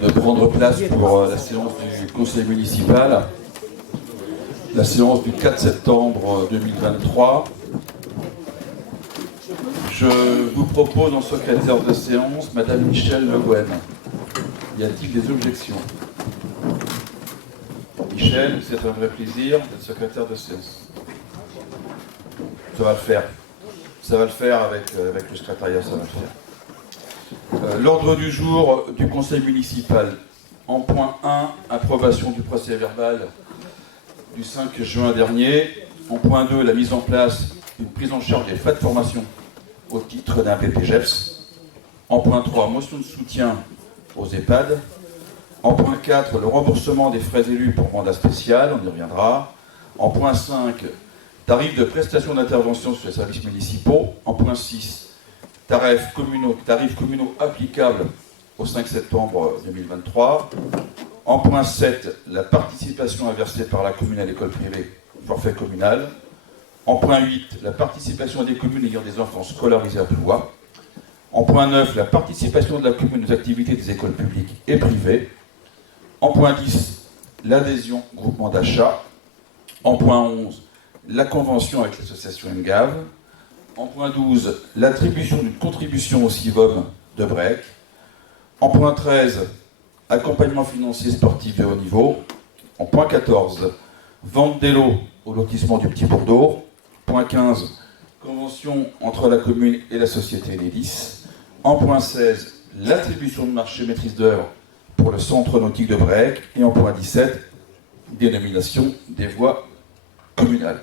de prendre place pour la séance du conseil municipal, la séance du 4 septembre 2023. Je vous propose en secrétaire de séance Madame Michèle Le Guen. Y a-t-il des objections? Michèle, c'est un vrai plaisir d'être secrétaire de séance. Ça va le faire. Ça va le faire avec le secrétariat, ça va le faire. L'ordre du jour du conseil municipal. En point 1, approbation du procès verbal du 5 juin dernier. En point 2, la mise en place d'une prise en charge des frais de formation au titre d'un BPGEPS. En point 3, motion de soutien aux EHPAD. En point 4, le remboursement des frais élus pour mandat spécial, on y reviendra. En point 5, tarif de prestation d'intervention sur les services municipaux. En point 6, tarifs communaux applicables au 5 septembre 2023. En point 7, la participation inversée par la commune à l'école privée, forfait communal. En point 8, la participation des communes ayant des enfants scolarisés à Ploie. En point 9, la participation de la commune aux activités des écoles publiques et privées. En point 10, l'adhésion au groupement d'achat. En point 11, la convention avec l'association NGAV. En point 12, l'attribution d'une contribution au CIVOM de Brec. En point 13, accompagnement financier sportif de haut niveau. En point 14, vente des lots au lotissement du Petit Bordeaux. Point 15, convention entre la commune et la société Lélis. En point 16, l'attribution de marché maîtrise d'œuvre pour le centre nautique de Brec. Et en point 17, dénomination des voies communales.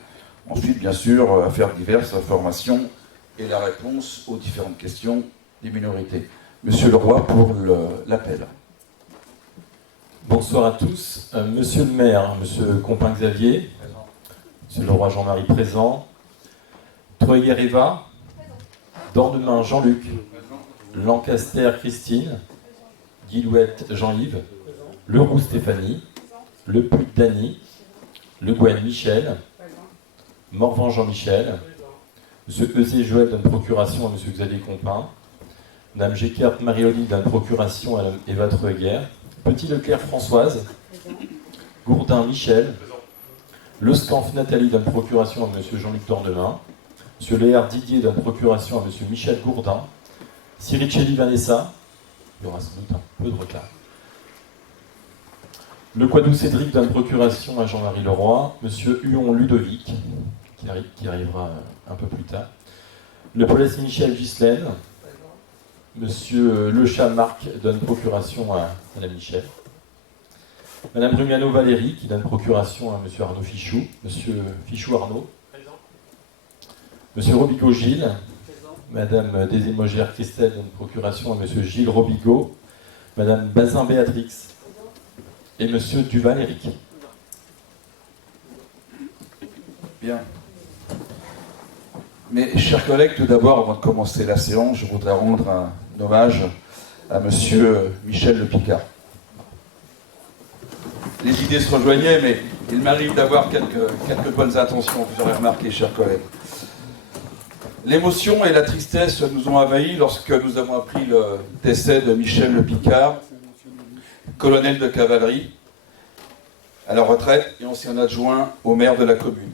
Ensuite, bien sûr, affaires diverses, informations et la réponse aux différentes questions des minorités. Monsieur Leroy pour l'appel. Bonsoir à tous. Monsieur le maire, monsieur Compin-Xavier, monsieur Leroy Jean-Marie présent, Troyer Eva, Dornemin Jean-Luc, Lancaster Christine, Guilouette Jean-Yves, Leroux Stéphanie, Le Puy Dany, Le Guen Michel, Morvan Jean-Michel, M. Eusé Joël donne procuration à M. Xavier Compin, Mme Géquert Marioli donne procuration à Mme Eva Troeguer, Petit Leclerc Françoise, Gourdin Michel, Le Scanf Nathalie donne procuration à M. Jean-Luc Dornemin, M. Léard Didier donne procuration à M. Michel Gourdin, Ciricelli Vanessa, il y aura sans doute un peu de retard. Le Quadou Cédric donne procuration à Jean-Marie Leroy, M. Huon Ludovic, qui arrivera un peu plus tard. Le Paulès Michel Ghislaine, M. Lechat Marc donne procuration à Mme Michel. Mme Rumiano Valérie qui donne procuration à M. Arnaud Fichou, M. Fichou Arnaud. M. Robigo Gilles, Mme Désémogère Christelle donne procuration à M. Gilles Robigo, Mme Bazin Béatrix et M. Duval Éric. Bien. Mes chers collègues, tout d'abord, avant de commencer la séance, je voudrais rendre un hommage à M. Michel Le Picard. Les idées se rejoignaient, mais il m'arrive d'avoir quelques bonnes intentions, vous aurez remarqué, chers collègues. L'émotion et la tristesse nous ont envahis lorsque nous avons appris le décès de Michel Le Picard, colonel de cavalerie, à la retraite et ancien adjoint au maire de la commune.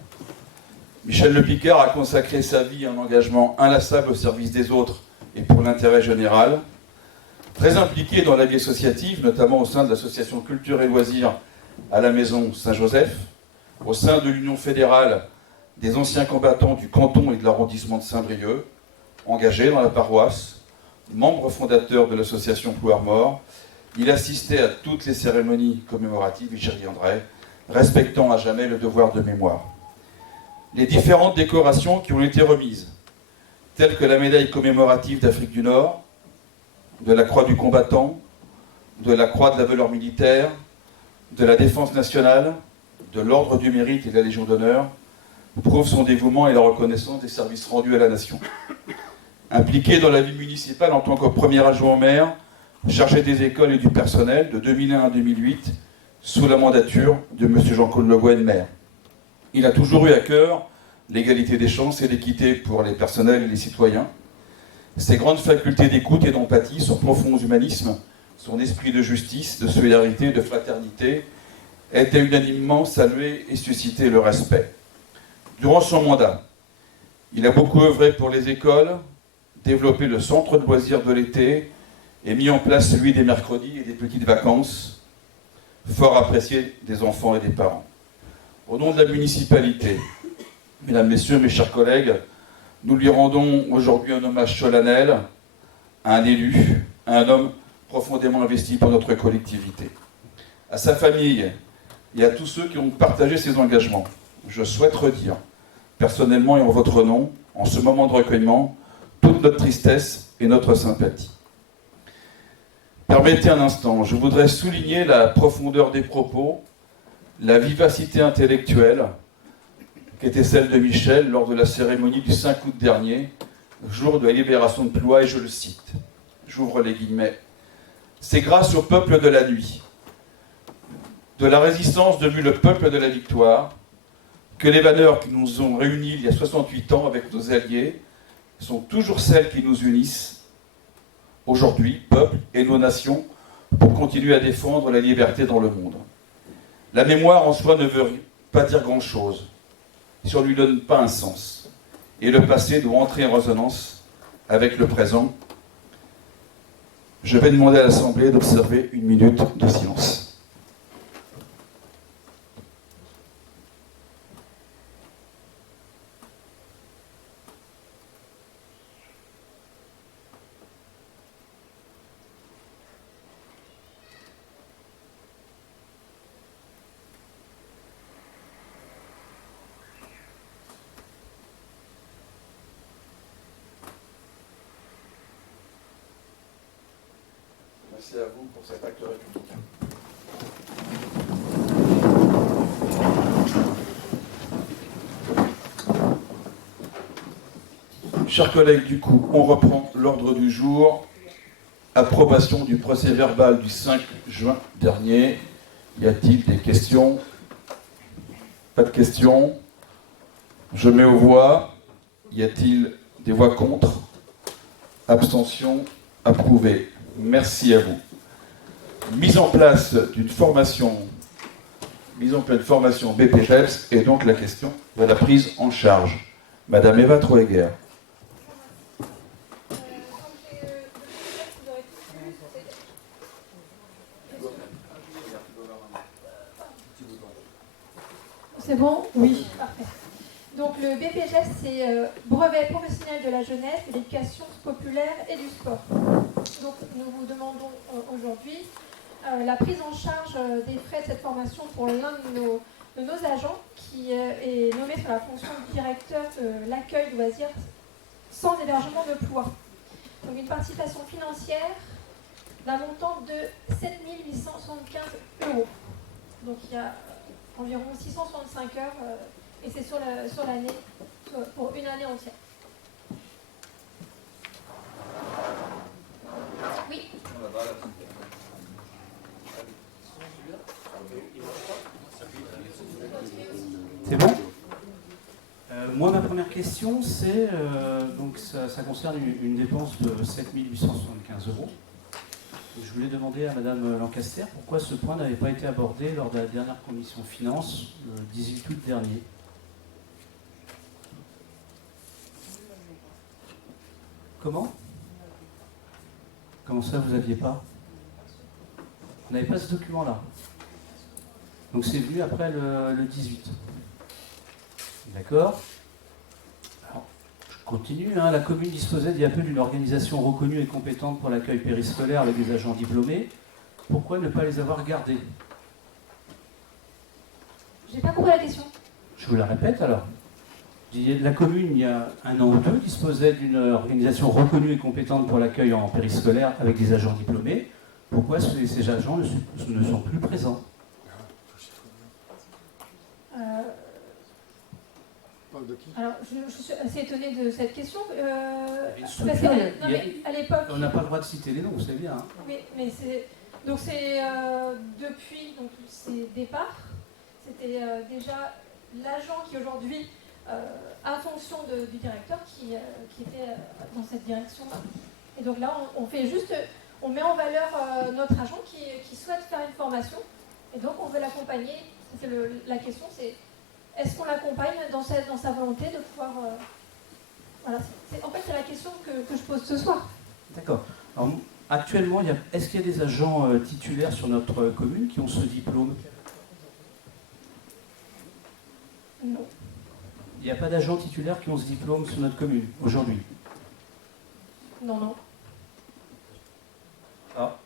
Michel Le Picard a consacré sa vie à un engagement inlassable au service des autres et pour l'intérêt général, très impliqué dans la vie associative, notamment au sein de l'association Culture et Loisirs à la Maison Saint-Joseph, au sein de l'Union fédérale des anciens combattants du canton et de l'arrondissement de Saint-Brieuc, engagé dans la paroisse, membre fondateur de l'association Ploire-Mort. Il assistait à toutes les cérémonies commémoratives, et j'y reviendrai, respectant à jamais le devoir de mémoire. Les différentes décorations qui ont été remises, telles que la médaille commémorative d'Afrique du Nord, de la Croix du combattant, de la Croix de la valeur militaire, de la Défense nationale, de l'Ordre du mérite et de la Légion d'honneur, prouvent son dévouement et la reconnaissance des services rendus à la nation. Impliqué dans la vie municipale en tant que premier adjoint au maire, chargé des écoles et du personnel de 2001 à 2008, sous la mandature de M. Jean-Claude Le Guen, maire. Il a toujours eu à cœur l'égalité des chances et l'équité pour les personnels et les citoyens. Ses grandes facultés d'écoute et d'empathie, son profond humanisme, son esprit de justice, de solidarité, de fraternité était unanimement salué et suscité le respect. Durant son mandat, il a beaucoup œuvré pour les écoles, développé le centre de loisirs de l'été et mis en place celui des mercredis et des petites vacances, fort apprécié des enfants et des parents. Au nom de la municipalité, mesdames, messieurs, mes chers collègues, nous lui rendons aujourd'hui un hommage solennel à un élu, à un homme profondément investi pour notre collectivité. À sa famille et à tous ceux qui ont partagé ses engagements, je souhaite redire, personnellement et en votre nom, en ce moment de recueillement, toute notre tristesse et notre sympathie. Permettez un instant, je voudrais souligner la profondeur des propos, la vivacité intellectuelle qui était celle de Michel lors de la cérémonie du 5 août dernier, jour de la libération de Ploie, et je le cite, j'ouvre les guillemets. C'est grâce au peuple de la nuit, de la résistance devenu le peuple de la victoire, que les valeurs qui nous ont réunis il y a 68 ans avec nos alliés sont toujours celles qui nous unissent aujourd'hui, peuple et nos nations, pour continuer à défendre la liberté dans le monde. La mémoire en soi ne veut pas dire grand-chose si on ne lui donne pas un sens. Et le passé doit entrer en résonance avec le présent. Je vais demander à l'Assemblée d'observer une minute de silence. Merci à vous pour cet acte républicain. Chers collègues, du coup, on reprend l'ordre du jour. Approbation du procès-verbal du 5 juin dernier. Y a-t-il des questions? Pas de questions. Je mets aux voix. Y a-t-il des voix contre? Abstention? Approuvé. Merci à vous. Mise en place d'une formation BPPEPS et donc la question de la prise en charge. Madame Eva Troeger. C'est bon? Oui, parfait. Donc le BPGEPS, c'est brevet professionnel de la jeunesse, de l'éducation populaire et du sport. Donc nous vous demandons aujourd'hui la prise en charge des frais de cette formation pour l'un de nos agents qui est nommé sur la fonction de directeur de l'accueil de loisirs sans hébergement de Ploie. Donc une participation financière d'un montant de 7 875 €. Donc il y a environ 665 heures et c'est sur l'année, pour une année entière. Oui. C'est bon? Moi, ma première question, c'est, donc ça concerne une dépense de 7 875 €. Je voulais demander à Madame Lancaster pourquoi ce point n'avait pas été abordé lors de la dernière commission finance, le 18 août dernier. Comment? Comment ça, vous n'aviez pas? Vous n'avez pas ce document-là? Donc c'est venu après le 18. D'accord? Alors, je continue. La commune disposait d'il y a peu d'une organisation reconnue et compétente pour l'accueil périscolaire avec des agents diplômés. Pourquoi ne pas les avoir gardés? J'ai pas compris la question. Je vous la répète alors. La commune, il y a 1 an ou 2, disposait d'une organisation reconnue et compétente pour l'accueil en périscolaire avec des agents diplômés. Pourquoi ces agents ne sont plus présents? Alors, je suis assez étonnée de cette question. À l'époque... On n'a pas le droit de citer les noms, vous savez bien. Hein. Oui, mais c'est... Donc c'est depuis ses départs, c'était déjà l'agent qui aujourd'hui a fonction du directeur qui était dans cette direction-là. Et donc là, on on met en valeur notre agent qui souhaite faire une formation, et donc on veut l'accompagner. La question, c'est est-ce qu'on l'accompagne dans sa volonté de pouvoir... voilà, en fait, c'est la question que je pose ce soir. D'accord. Alors, actuellement, est-ce qu'il y a des agents titulaires sur notre commune qui ont ce diplôme? Non. Il n'y a pas d'agents titulaires qui ont ce diplôme sur notre commune aujourd'hui? Non, non. Ah.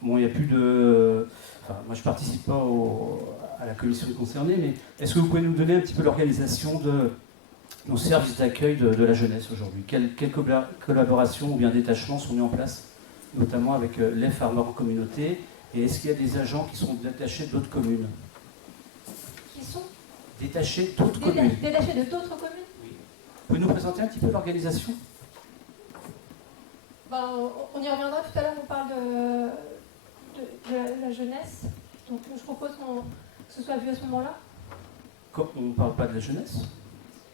Bon, il n'y a plus de... Enfin, moi, je ne participe pas à la commission concernée, mais est-ce que vous pouvez nous donner un petit peu l'organisation de nos services d'accueil de la jeunesse aujourd'hui? Quelles collaborations ou bien détachements sont mis en place, notamment avec l'EF Armor Communauté? Et est-ce qu'il y a des agents qui sont détachés d'autres communes? Qui sont Détachés d'autres communes? Détachés de d'autres communes? Oui. Vous pouvez nous présenter un petit peu l'organisation? Ben, on y reviendra tout à l'heure, on parle de la jeunesse. Donc je propose que ce soit vu à ce moment-là. On ne parle pas de la jeunesse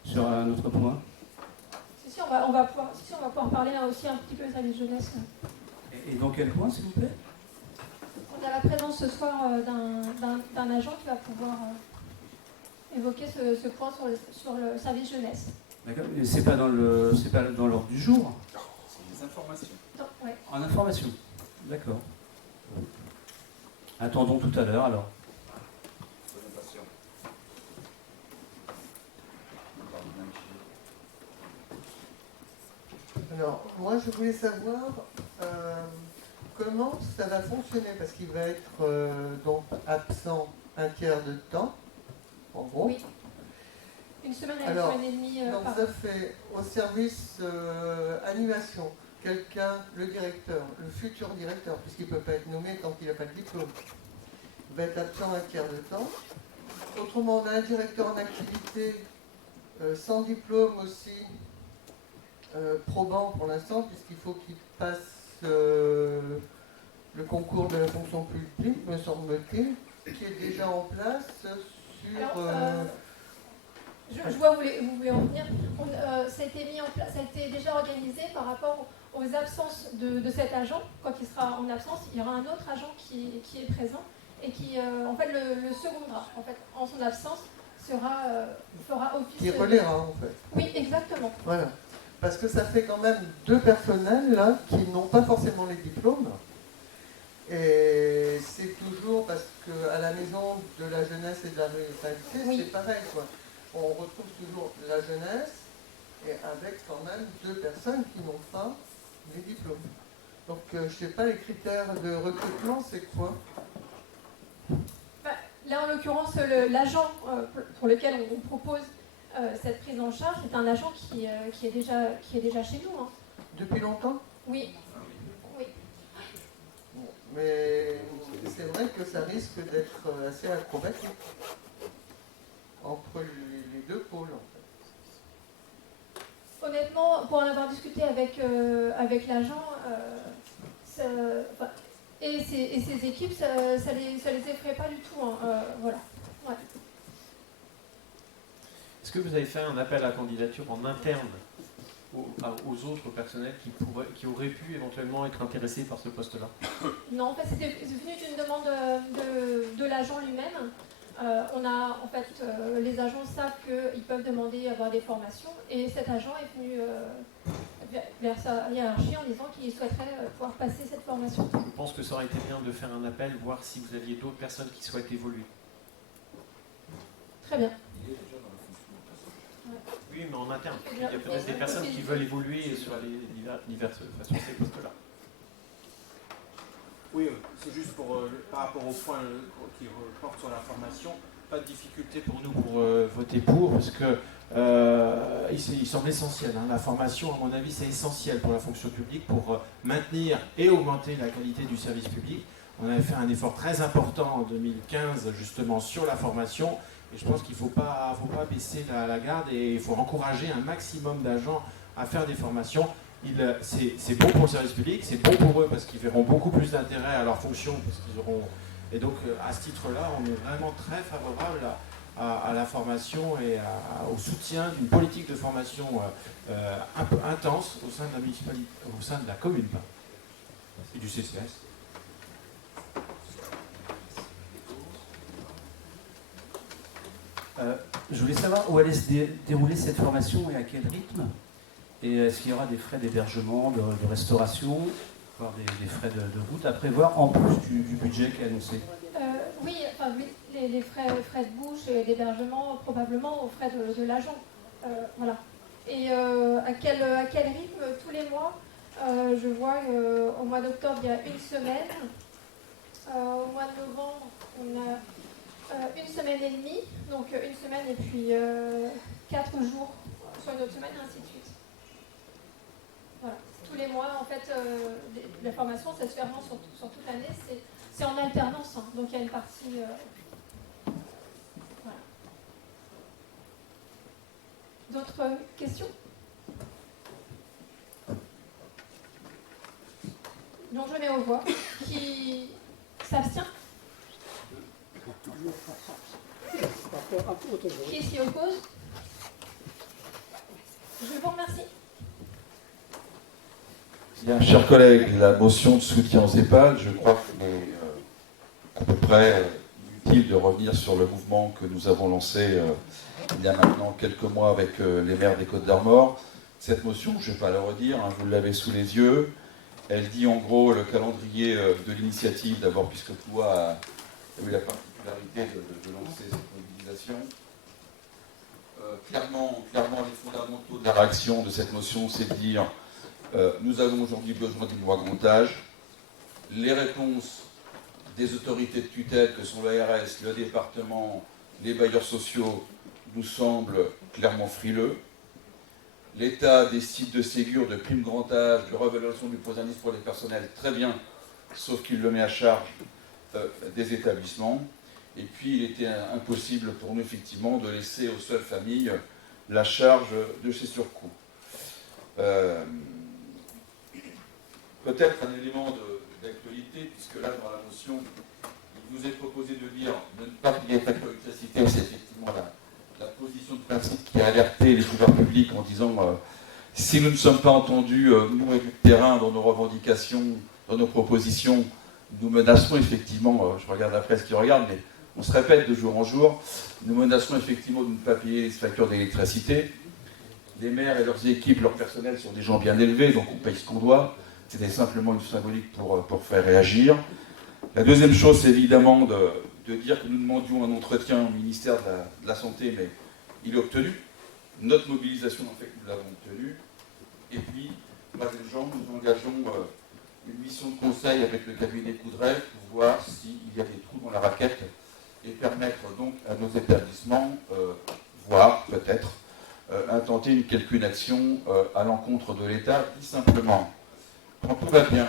sur un autre point? Si, on va pouvoir parler là aussi un petit peu de service jeunesse. Et dans quel point, s'il vous plaît? On a la présence ce soir d'un agent qui va pouvoir évoquer ce point sur le service jeunesse. D'accord, mais c'est pas dans l'ordre du jour? C'est des informations. Non, ouais. En information. D'accord. Attendons tout à l'heure alors. Soyons patients. Alors, moi, je voulais savoir comment ça va fonctionner, parce qu'il va être donc absent un tiers de temps, en gros. Oui. Une semaine et Alors, une semaine et demie donc par ça fait au service animation, quelqu'un, le directeur, le futur directeur, puisqu'il ne peut pas être nommé tant qu'il n'a pas de diplôme, va être absent un tiers de temps. Autrement, on a un directeur en activité sans diplôme aussi, probant pour l'instant, puisqu'il faut qu'il passe le concours de la fonction publique, me semble-t-il, qui est déjà en place sur... Alors, je vois où vous voulez en venir. Ça a été mis en place, ça a été déjà organisé par rapport aux absences de cet agent. Quand il sera en absence, il y aura un autre agent qui est présent et qui, en fait, le secondera. En fait, en son absence, fera office... Qui relaiera, en fait. Oui, exactement. Voilà. Parce que ça fait quand même deux personnels là qui n'ont pas forcément les diplômes. Et c'est toujours parce qu'à la maison de la jeunesse et de la ruralité, Oui. c'est pareil, quoi. On retrouve toujours la jeunesse et avec quand même deux personnes qui n'ont pas les diplômes. Donc je ne sais pas, les critères de recrutement, c'est quoi? Là, en l'occurrence, l'agent pour lequel on propose cette prise en charge, c'est un agent qui est déjà chez nous. Hein. Depuis longtemps? Oui. Oui. Bon, mais c'est vrai que ça risque d'être assez acrobatique entre les deux pôles, en fait. Honnêtement, pour en avoir discuté avec l'agent et ses équipes, ça les effraie pas du tout. Hein, voilà. Ouais. Est-ce que vous avez fait un appel à candidature en interne aux autres personnels qui auraient pu éventuellement être intéressés par ce poste-là? Non, en fait, c'est venu d'une demande de l'agent lui-même. Les agents savent qu'ils peuvent demander à avoir des formations et cet agent est venu vers sa hiérarchie en disant qu'il souhaiterait pouvoir passer cette formation. Je pense que ça aurait été bien de faire un appel, voir si vous aviez d'autres personnes qui souhaitent évoluer. Très bien. Il est déjà dans la fonction. Oui, mais en interne. Il y a peut-être des personnes qui veulent évoluer sur sur ces postes-là. Oui, c'est juste par rapport au point qui porte sur la formation. Pas de difficulté pour nous pour voter pour, parce que il semble essentiel. Hein. La formation, à mon avis, c'est essentiel pour la fonction publique, pour maintenir et augmenter la qualité du service public. On avait fait un effort très important en 2015, justement, sur la formation. Et je pense qu'il ne faut pas baisser la garde et il faut encourager un maximum d'agents à faire des formations. C'est bon pour le service public, c'est bon pour eux parce qu'ils verront beaucoup plus d'intérêt à leur fonction. Parce qu'ils auront... Et donc, à ce titre-là, on est vraiment très favorable à la formation et au soutien d'une politique de formation un peu intense au sein de la municipalité, au sein de la commune. et du CCAS. Je voulais savoir où allait se dérouler cette formation et à quel rythme. Et est-ce qu'il y aura des frais d'hébergement, de restauration, voire des frais de route à prévoir en plus du budget qui est annoncé? Oui, enfin, oui, les frais de bouche et d'hébergement, probablement aux frais de l'agent. Voilà. Et à quel rythme? Tous les mois, je vois qu'au mois d'octobre, il y a une semaine. Au mois de novembre, on a une semaine et demie. Donc une semaine et puis 4 jours sur une autre semaine, et ainsi de suite. Voilà. Tous les mois, en fait, la formation, ça se fait vraiment sur toute l'année. C'est en alternance, hein. Donc il y a une partie... voilà. D'autres questions? Donc je mets aux voix. Qui s'abstient? Qui s'y oppose? Je vous remercie. Bien, chers collègues, la motion de soutien aux EHPAD, je crois qu'il est à peu près utile de revenir sur le mouvement que nous avons lancé il y a maintenant quelques mois avec les maires des Côtes-d'Armor. Cette motion, je ne vais pas la redire, hein, vous l'avez sous les yeux. Elle dit en gros le calendrier de l'initiative, d'abord puisque POA a eu la particularité de lancer cette mobilisation. Clairement, les fondamentaux de la réaction de cette motion, c'est de dire nous avons aujourd'hui besoin d'une loi grand âge. Les réponses des autorités de tutelle, que sont l'ARS, le département, les bailleurs sociaux, nous semblent clairement frileux. L'état des sites de Ségur, de prime grand âge, de revalorisation du point d'indice pour les personnels, très bien, sauf qu'il le met à charge des établissements. Et puis, il était impossible pour nous, effectivement, de laisser aux seules familles la charge de ces surcoûts. Peut-être un élément d'actualité, puisque là, dans la motion, il vous est proposé de dire de ne pas payer facture d'électricité, c'est effectivement la position de principe qui a alerté les pouvoirs publics en disant si nous ne sommes pas entendus, nous et du terrain, dans nos revendications, dans nos propositions, nous menacerons effectivement, je regarde la presse qui regarde, mais on se répète de jour en jour, nous menacerons effectivement de ne pas payer les factures d'électricité. Les maires et leurs équipes, leur personnel sont des gens bien élevés, donc on paye ce qu'on doit. C'était simplement une symbolique pour faire réagir. La deuxième chose, c'est évidemment de dire que nous demandions un entretien au ministère de la Santé, mais il est obtenu. Notre mobilisation, en fait, nous l'avons obtenu. Et puis, troisième chose, nous engageons une mission de conseil avec le cabinet Coudray pour voir s'il y a des trous dans la raquette et permettre donc à nos établissements, voire peut-être, intenter une action à l'encontre de l'État, dit simplement, quand tout va bien,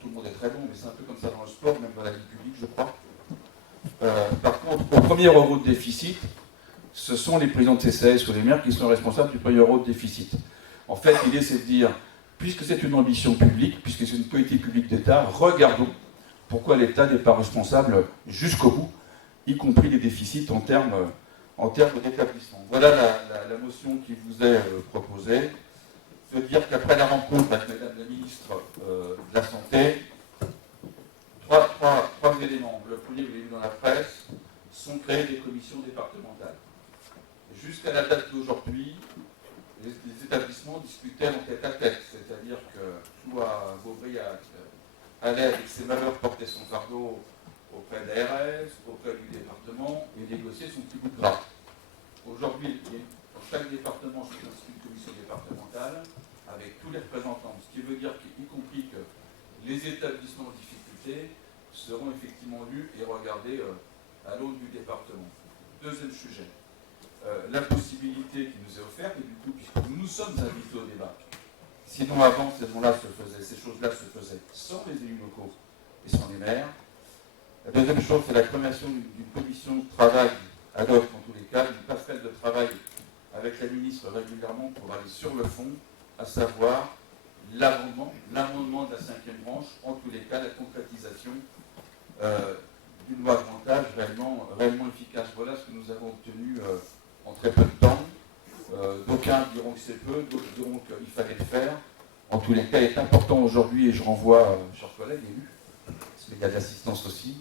tout le monde est très bon, mais c'est un peu comme ça dans le sport, même dans la vie publique, je crois. Par contre, au premier euro de déficit, ce sont les présidents de CCAS ou les maires qui sont responsables du premier euro de déficit. En fait, l'idée, c'est de dire, puisque c'est une ambition publique, puisque c'est une politique publique d'État, regardons pourquoi l'État n'est pas responsable jusqu'au bout, y compris les déficits en termes d'établissement. Voilà la motion qui vous est proposée. De dire qu'après la rencontre avec Madame la ministre de la Santé, trois éléments. Le premier, vous l'avez vu dans la presse, sont créés des commissions départementales. Jusqu'à la date d'aujourd'hui, les établissements discutaient en tête à tête, c'est-à-dire que Floua Beaubriac allait avec ses malheurs porter son fardeau auprès de l'ARS, auprès du département, et négocier son petit bout de gras. Aujourd'hui, dans chaque département, c'est une commission départementale avec tous les représentants, ce qui veut dire y compris que les établissements en difficulté seront effectivement lus et regardés à l'aune du département. Deuxième sujet, la possibilité qui nous est offerte, et du coup, puisque nous nous sommes invités au débat, sinon avant, ces choses-là se faisaient sans les élus locaux et sans les maires. La deuxième chose, c'est la création d'une commission de travail ad hoc, en tous les cas, une passerelle de travail avec la ministre régulièrement pour aller sur le fond, à savoir l'amendement de la 5e branche, en tous les cas, la concrétisation d'une loi grand âge réellement efficace. Voilà ce que nous avons obtenu en très peu de temps. D'aucuns diront que c'est peu, d'autres diront qu'il fallait le faire. En tous les cas, est important aujourd'hui, et je renvoie, chers collègues élus, parce qu'il y a de l'assistance aussi,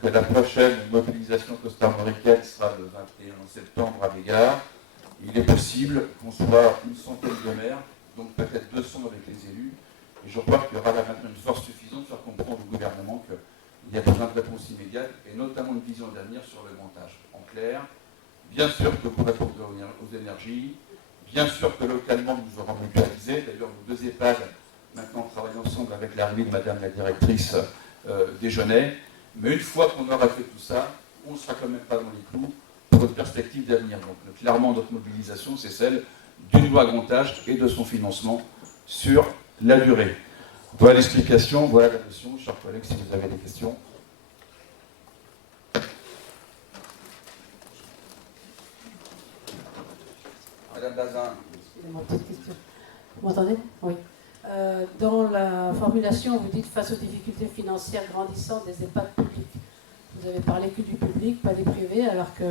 que la prochaine mobilisation costarmoricaine sera le 21 septembre à Bégard. Il est possible qu'on soit une centaine de maires, donc peut-être 200 avec les élus, et je crois qu'il y aura là maintenant une force suffisante pour faire comprendre au gouvernement qu'il y a besoin de réponses immédiates, et notamment une vision d'avenir sur le grand âge. En clair, bien sûr que pour répondre aux énergies, bien sûr que localement nous aurons mutualisé. D'ailleurs, nos 2 EHPAD maintenant travaillent ensemble avec l'arrivée de Madame la directrice Desgenais. Mais une fois qu'on aura fait tout ça, on ne sera quand même pas dans les clous pour une perspective d'avenir. Donc clairement, notre mobilisation, c'est celle d'une loi grand âge et de son financement sur la durée. Voilà l'explication, voilà la notion. Chers collègues, si vous avez des questions. Madame Bazin. Excusez-moi, petite question. Vous m'entendez? Oui. Dans la formulation, vous dites face aux difficultés financières grandissantes des EHPAD publics. Vous avez parlé que du public, pas des privés, alors que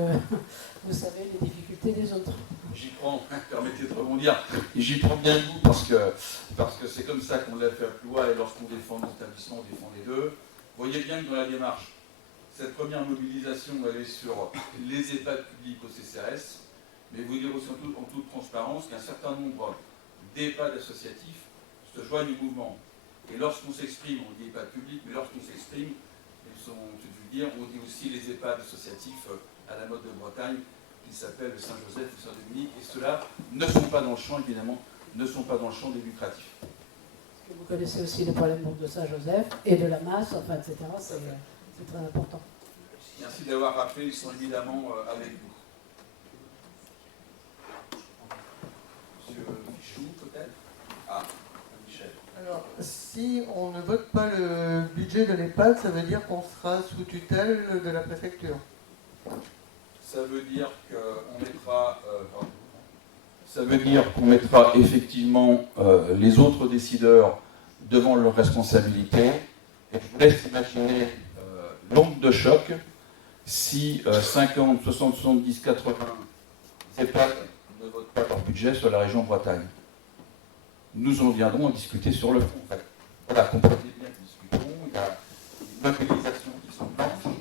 vous savez les difficultés des autres. J'y prends, permettez de rebondir, et j'y prends bien goût parce que c'est comme ça qu'on l'a fait à Ploie, et lorsqu'on défend nos établissements, on défend les deux. Vous voyez bien que dans la démarche, cette première mobilisation, elle est sur les EHPAD publics au CCRS, mais vous dire aussi en toute transparence qu'un certain nombre d'EHPAD associatifs se joignent au mouvement. Et lorsqu'on s'exprime, on dit EHPAD public, mais lorsqu'on s'exprime, on dit aussi les EHPAD associatifs à la mode de Bretagne, qui s'appellent Saint-Joseph ou Saint-Dominique, et ceux-là ne sont pas dans le champ, évidemment, ne sont pas dans le champ des lucratifs. Vous connaissez aussi le problème de Saint-Joseph et de la masse, enfin, etc. C'est très important. Merci d'avoir rappelé, ils sont évidemment avec vous. Monsieur Fichou, peut-être? Ah, Michel. Alors, si on ne vote pas le budget de l'EHPAD, ça veut dire qu'on sera sous tutelle de la préfecture. Ça veut dire qu'on mettra effectivement les autres décideurs devant leurs responsabilités. Et je vous laisse imaginer l'onde de choc si 50, 60, 70, 80 EHPAD ne votent pas leur budget sur la région Bretagne. Nous en viendrons à discuter sur le fond. En fait. Voilà, comprenez bien que nous discutons, il y a des mobilisations qui sont blanches.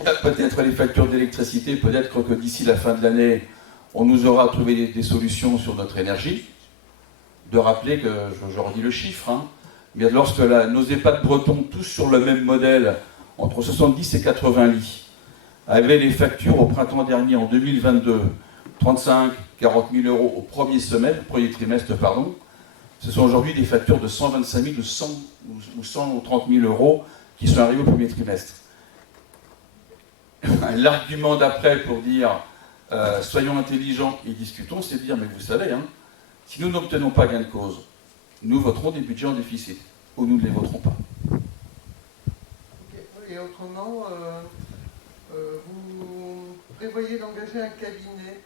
Il y a peut-être les factures d'électricité, peut-être que d'ici la fin de l'année, on nous aura trouvé des solutions sur notre énergie. De rappeler que, je redis le chiffre, mais lorsque nos EHPAD bretons, tous sur le même modèle, entre 70 et 80 lits, avaient les factures au printemps dernier, en 2022, 35, 40 000 euros au premier trimestre, ce sont aujourd'hui des factures de 125 000 ou 130 000 euros qui sont arrivées au premier trimestre. L'argument d'après pour dire soyons intelligents et discutons, c'est de dire, mais vous savez, si nous n'obtenons pas gain de cause, nous voterons des budgets en déficit, ou nous ne les voterons pas. Et autrement, vous prévoyez d'engager un cabinet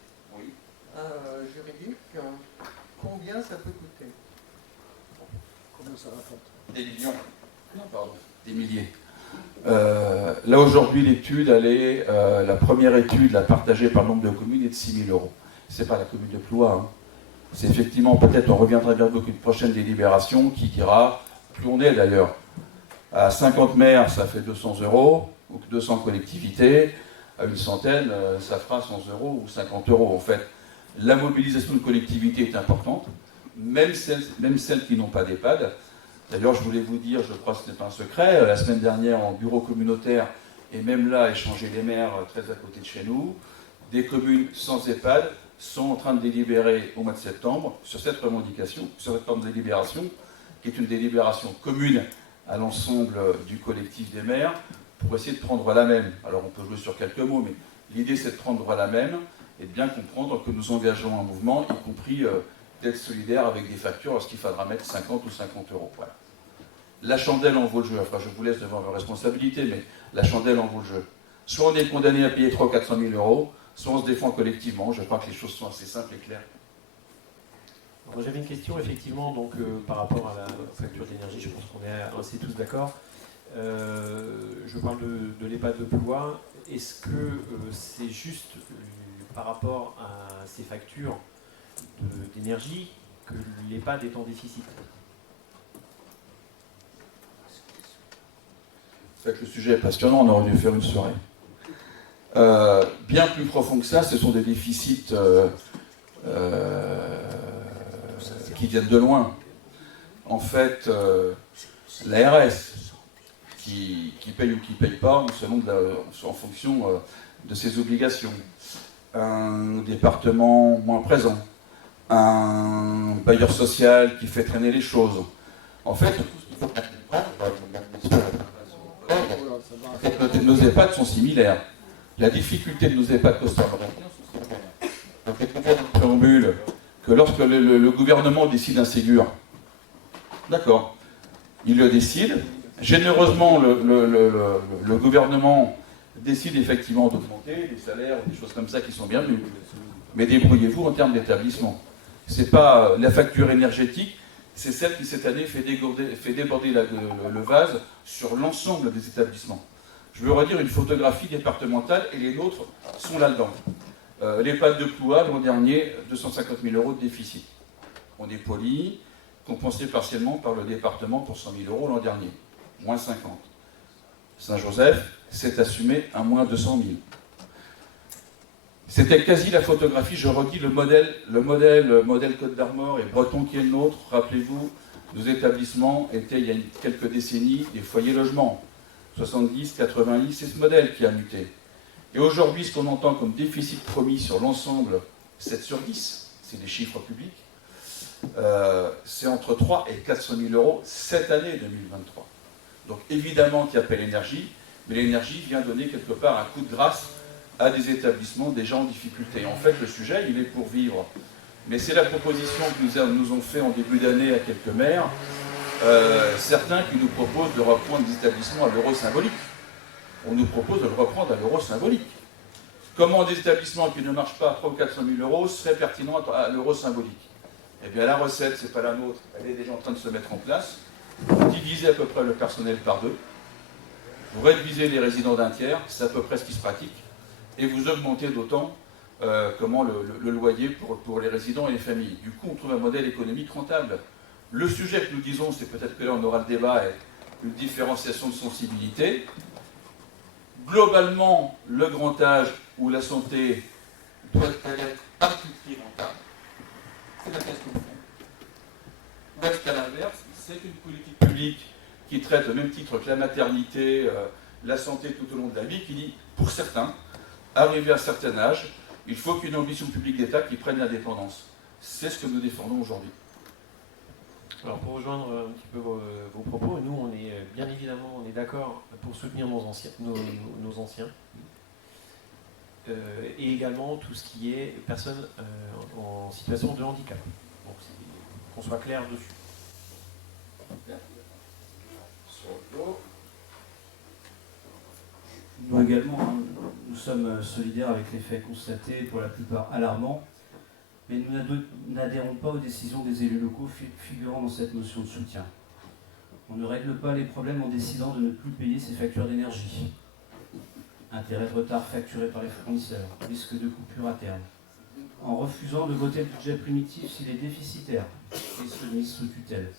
juridique. Combien ça peut coûter? Combien ça rapporte? Des millions. Non, pardon, des milliers. Là aujourd'hui, l'étude, la première étude, la partagée par le nombre de communes, est de 6 000 euros. C'est pas la commune de Ploie. C'est effectivement, peut-être, on reviendra vers vous avec une prochaine délibération qui dira, plus on est d'ailleurs, à 50 maires, ça fait 200 euros, donc 200 collectivités, à une centaine, ça fera 100 euros ou 50 euros. En fait, la mobilisation de collectivités est importante, même celles qui n'ont pas d'EHPAD. D'ailleurs, je voulais vous dire, je crois que ce n'est pas un secret, la semaine dernière en bureau communautaire, et même là, échanger les maires très à côté de chez nous, des communes sans EHPAD sont en train de délibérer au mois de septembre sur cette revendication, sur cette forme de délibération, qui est une délibération commune à l'ensemble du collectif des maires, pour essayer de prendre la même. Alors on peut jouer sur quelques mots, mais l'idée c'est de prendre la même et de bien comprendre que nous engageons un mouvement, y compris d'être solidaire avec des factures lorsqu'il faudra mettre 50 ou 50 euros. Voilà. La chandelle en vaut le jeu. Enfin, je vous laisse devant vos responsabilités, mais la chandelle en vaut le jeu. Soit on est condamné à payer 300 ou 400 000 euros, soit on se défend collectivement. Je crois que les choses sont assez simples et claires. Moi, j'avais une question, effectivement, donc, par rapport à la facture d'énergie, je pense qu'on est assez tous d'accord. Je parle de l'EHPAD de Ploie. Est-ce que c'est juste par rapport à ces factures d'énergie que l'EHPAD est en déficit. C'est vrai que le sujet est passionnant, on aurait dû faire une soirée. Bien plus profond que ça, ce sont des déficits qui viennent de loin. En fait, l'ARS, qui paye ou qui ne paye pas, en fonction de ses obligations. Un département moins présent. Un bailleur social qui fait traîner les choses. En fait, nos EHPAD sont similaires. La difficulté de nos EHPAD préambule que lorsque le gouvernement décide un Ségur, d'accord, il le décide. Généreusement, le gouvernement décide effectivement d'augmenter les salaires, des choses comme ça qui sont bienvenues. Mais débrouillez-vous en termes d'établissement. C'est pas la facture énergétique, c'est celle qui cette année fait déborder le vase sur l'ensemble des établissements. Je veux redire une photographie départementale et les nôtres sont là-dedans. L'EHPAD de Ploua, l'an dernier, 250 000 € de déficit. On est poli, compensé partiellement par le département pour 100 000 € l'an dernier, moins 50. Saint-Joseph s'est assumé à moins 200 000. C'était quasi la photographie, je redis, le modèle Côte d'Armor et breton qui est le nôtre. Rappelez-vous, nos établissements étaient, il y a quelques décennies, des foyers logements. 70, 90, c'est ce modèle qui a muté. Et aujourd'hui, ce qu'on entend comme déficit promis sur l'ensemble, 7 sur 10, c'est des chiffres publics, c'est entre 3 et 400 000 € cette année 2023. Donc évidemment qu'il y a pas l'énergie, mais l'énergie vient donner quelque part un coup de grâce à des établissements déjà en difficulté. En fait, le sujet, il est pour vivre. Mais c'est la proposition que nous ont fait en début d'année à quelques maires, certains qui nous proposent de reprendre des établissements à l'euro symbolique. On nous propose de le reprendre à l'euro symbolique. Comment des établissements qui ne marchent pas à 300 ou 400 000 € seraient pertinents à l'euro symbolique? Eh bien, la recette, c'est pas la nôtre, elle est déjà en train de se mettre en place. Vous divisez à peu près le personnel par 2, vous réduisez les résidents d'un tiers, c'est à peu près ce qui se pratique, et vous augmentez d'autant le loyer pour les résidents et les familles. Du coup, on trouve un modèle économique rentable. Le sujet que nous disons, c'est peut-être que là on aura le débat et une différenciation de sensibilité. Globalement, le grand âge ou la santé doit être à tout prix rentable. C'est la thèse que nous faisons. Parce qu'à l'inverse, c'est une politique publique qui traite au même titre que la maternité, la santé tout au long de la vie, qui dit, pour certains, arrivé à un certain âge, il faut qu'une ambition publique d'État qui prenne l'indépendance. C'est ce que nous défendons aujourd'hui. Alors pour rejoindre un petit peu vos propos, nous on est bien évidemment d'accord pour soutenir nos anciens, et également tout ce qui est personnes en situation de handicap. Donc qu'on soit clair dessus. Nous également, nous sommes solidaires avec les faits constatés, pour la plupart alarmants, mais nous n'adhérons pas aux décisions des élus locaux figurant dans cette motion de soutien. On ne règle pas les problèmes en décidant de ne plus payer ses factures d'énergie. Intérêt de retard facturé par les fournisseurs, risque de coupure à terme. En refusant de voter le budget primitif s'il est déficitaire, risque de mise sous tutelle.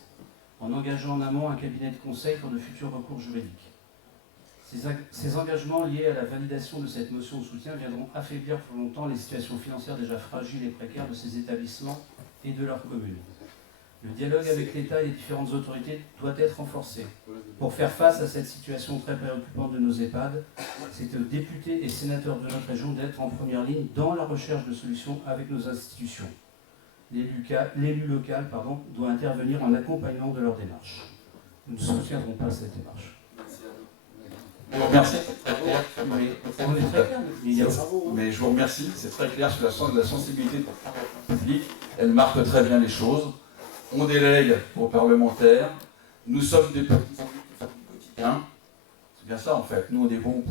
En engageant en amont un cabinet de conseil pour de futurs recours juridiques. Ces engagements liés à la validation de cette motion de soutien viendront affaiblir pour longtemps les situations financières déjà fragiles et précaires de ces établissements et de leurs communes. Le dialogue avec l'État et les différentes autorités doit être renforcé. Pour faire face à cette situation très préoccupante de nos EHPAD, c'est aux députés et sénateurs de notre région d'être en première ligne dans la recherche de solutions avec nos institutions. L'élu local doit intervenir en accompagnement de leur démarche. Nous ne soutiendrons pas cette démarche. Merci. Mais je vous remercie, c'est très clair sur la sensibilité publique. Elle marque très bien les choses. On délègue aux parlementaires. Nous sommes des petits élus qui font du quotidien. C'est bien ça en fait. Nous on est bons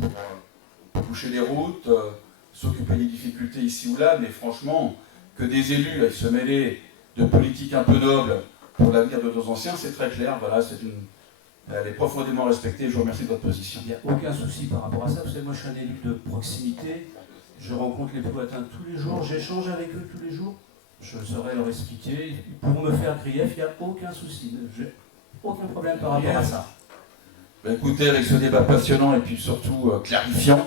pour boucher les routes, s'occuper des difficultés ici ou là, mais franchement, que des élus aillent se mêler de politiques un peu nobles pour l'avenir de nos anciens, c'est très clair. Voilà, elle est profondément respectée. Je vous remercie de votre position. Il n'y a aucun souci par rapport à ça. Vous savez, moi je suis un élu de proximité. Je rencontre les Plouatins tous les jours, j'échange avec eux tous les jours. je saurais leur expliquer. Ils pourront me faire grief, il n'y a aucun souci. J'ai aucun problème par rapport à ça. Ben, écoutez, avec ce débat passionnant et puis surtout clarifiant,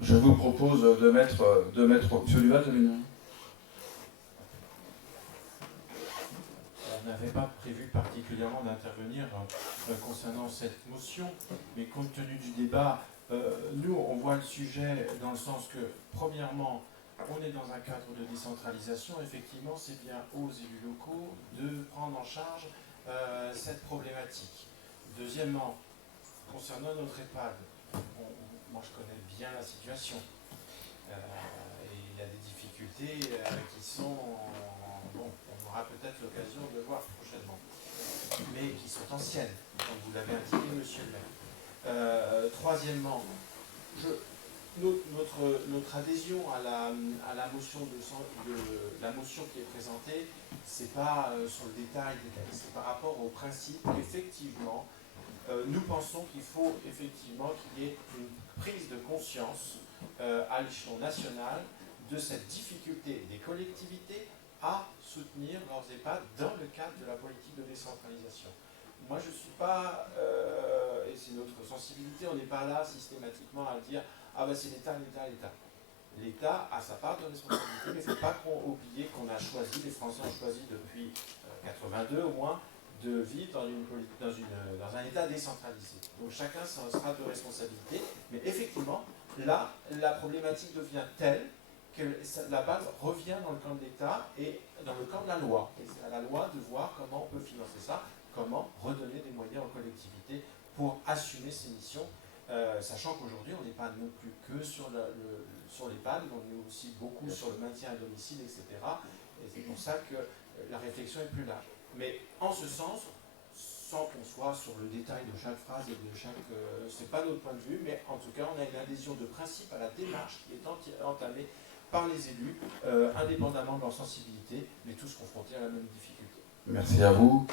je vous propose de mettre Monsieur Duval, vous avez une- On n'avait pas prévu particulièrement d'intervenir concernant cette motion, mais compte tenu du débat, nous, on voit le sujet dans le sens que, premièrement, on est dans un cadre de décentralisation. Effectivement, c'est bien aux élus locaux de prendre en charge cette problématique. Deuxièmement, concernant notre EHPAD, moi je connais bien la situation. Et il y a des difficultés qui sont, bon, on aura peut-être l'occasion de voir prochainement, mais qui sont anciennes, comme vous l'avez indiqué, monsieur le maire. Troisièmement, notre adhésion à la motion la motion qui est présentée, c'est pas sur le détail, c'est par rapport au principe qu'effectivement, nous pensons qu'il faut effectivement qu'il y ait une prise de conscience à l'échelon national de cette difficulté des collectivités à soutenir leurs EHPAD dans le cadre de la politique de décentralisation. Moi, je ne suis pas, et c'est notre sensibilité, on n'est pas là systématiquement à dire « Ah ben c'est l'État, l'État, l'État ». L'État a sa part de responsabilité, mais il ne faut pas oublier qu'on a choisi, les Français ont choisi depuis 82 au moins, de vivre dans un État décentralisé. Donc chacun sera de responsabilité, mais effectivement, là, la problématique devient telle que la base revient dans le camp de l'État et dans le camp de la loi. Et c'est à la loi de voir comment on peut financer ça, comment redonner des moyens aux collectivités pour assumer ces missions, sachant qu'aujourd'hui, on n'est pas non plus que sur l'EHPAD, on est aussi beaucoup sur le maintien à domicile, etc. Et c'est pour ça que la réflexion est plus large. Mais en ce sens, sans qu'on soit sur le détail de chaque phrase et de chaque... c'est pas notre point de vue, mais en tout cas, on a une adhésion de principe à la démarche qui est entamée par les élus, indépendamment de leur sensibilité, mais tous confrontés à la même difficulté. Merci à vous.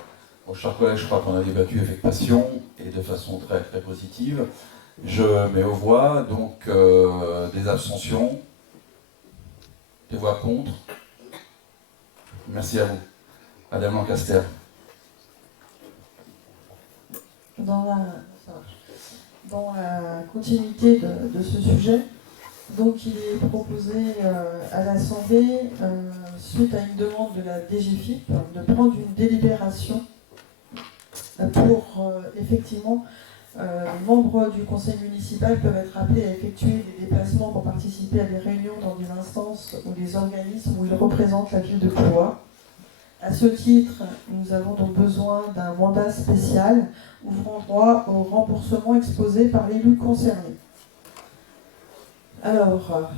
Bon, chers collègues, je crois qu'on a débattu avec passion et de façon très, très positive. Je mets aux voix donc des abstentions, des voix contre. Merci à vous. Madame Lancaster. Dans la continuité de ce sujet, donc il est proposé à l'Assemblée, suite à une demande de la DGFiP, de prendre une délibération pour effectivement les membres du conseil municipal peuvent être appelés à effectuer des déplacements pour participer à des réunions dans des instances ou des organismes où ils représentent la ville de Ploie. À ce titre, nous avons donc besoin d'un mandat spécial ouvrant droit au remboursement exposé par l'élu concerné. Alors,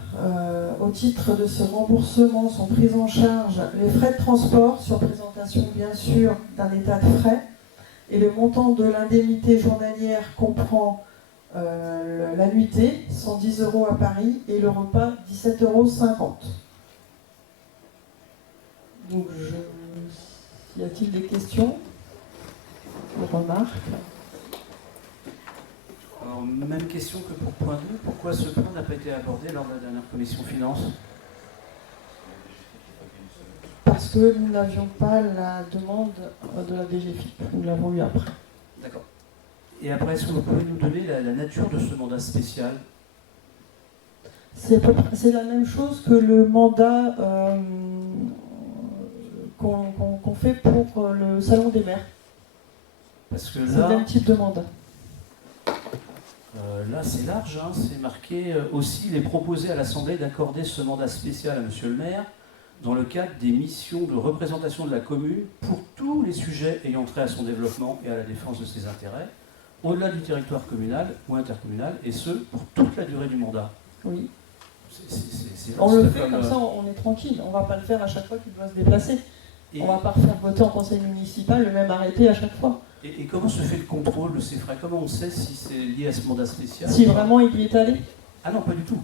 au titre de ce remboursement sont pris en charge les frais de transport sur présentation bien sûr d'un état de frais et le montant de l'indemnité journalière comprend la nuitée, 110 € à Paris, et le repas, 17,50 €. Donc, y a-t-il des questions, des remarques? Alors, même question que pour point 2. Pourquoi ce point n'a pas été abordé lors de la dernière commission finance? Parce que nous n'avions pas la demande de la DGFiP. Nous l'avons eu après. D'accord. Et après, est-ce que vous pouvez nous donner la nature de ce mandat spécial? C'est la même chose que le mandat qu'on fait pour le Salon des maires. Parce que C'est le là, même type de mandat. là c'est large, hein, c'est marqué aussi, il est proposé à l'Assemblée d'accorder ce mandat spécial à Monsieur le maire dans le cadre des missions de représentation de la commune pour tous les sujets ayant trait à son développement et à la défense de ses intérêts, au-delà du territoire communal ou intercommunal, et ce, pour toute la durée du mandat. Oui. C'est On le vaste fait comme ça, on est tranquille. On ne va pas le faire à chaque fois qu'il doit se déplacer. Et, on ne va pas faire voter en conseil municipal le même arrêté à chaque fois. et comment se fait le contrôle de ces frais? Comment on sait si c'est lié à ce mandat spécial? Si vraiment il y est allé. Ah non, pas du tout.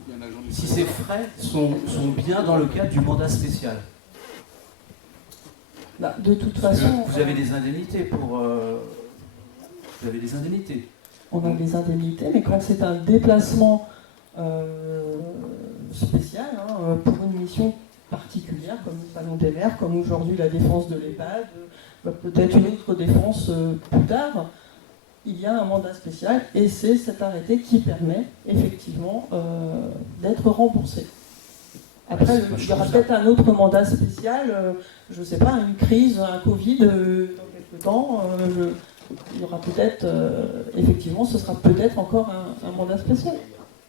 Si ces frais sont bien dans le cadre du mandat spécial. Bah, de toute Parce que façon... vous avez des indemnités pour... vous avez des indemnités. On a des indemnités, mais quand c'est un déplacement spécial, hein, pour une mission particulière, comme le salon des maires, comme aujourd'hui la défense de l'EHPAD, peut-être une autre défense plus tard, il y a un mandat spécial et c'est cet arrêté qui permet effectivement d'être remboursé. Après, il y aura peut-être un autre mandat spécial, je ne sais pas, une crise, un Covid dans quelques temps. Il y aura peut-être, effectivement, ce sera peut-être encore un mandat spécial.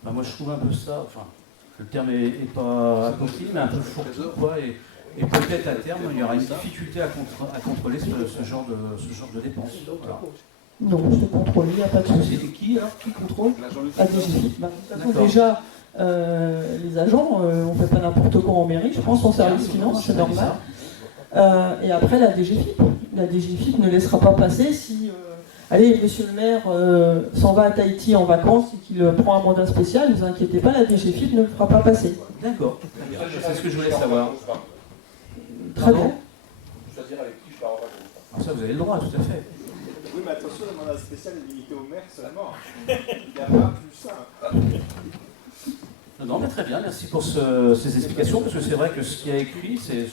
Bah moi je trouve un peu ça, enfin, le terme est pas approprié, mais un peu fourre-tout, quoi, et peut-être à terme il y aura une difficulté à contrôler ce genre de dépenses. Voilà. Non, c'est contrôlé, il n'y a pas de souci. C'était qui alors? Qui contrôle? La DGFiP. De toute façon, déjà, les agents, on ne fait pas n'importe quoi en mairie, je pense, en service finance, c'est normal. Et après, la DGFiP. La DGFiP ne laissera pas passer si, allez, monsieur le maire s'en va à Tahiti en vacances et qu'il prend un mandat spécial, ne vous inquiétez pas, la DGFiP ne le fera pas passer. D'accord, c'est ce que je voulais savoir. Très bien. Choisir avec qui je pars en vacances. Ça, vous avez le droit, tout à fait. Oui, mais attention, le mandat spécial est limité au maire seulement. Il n'y a pas plus ça. Non, mais très bien, merci pour ces explications, parce que c'est vrai que ce qui est écrit, c'est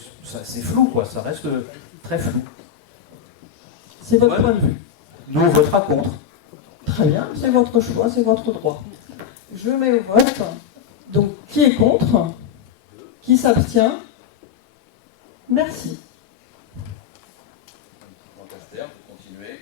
flou, quoi, ça reste très flou. C'est votre point de vue. Nous, on votera contre. Très bien, c'est votre choix, c'est votre droit. Je mets au vote. Donc, qui est contre? Qui s'abstient? Merci. Lancaster, pour continuer.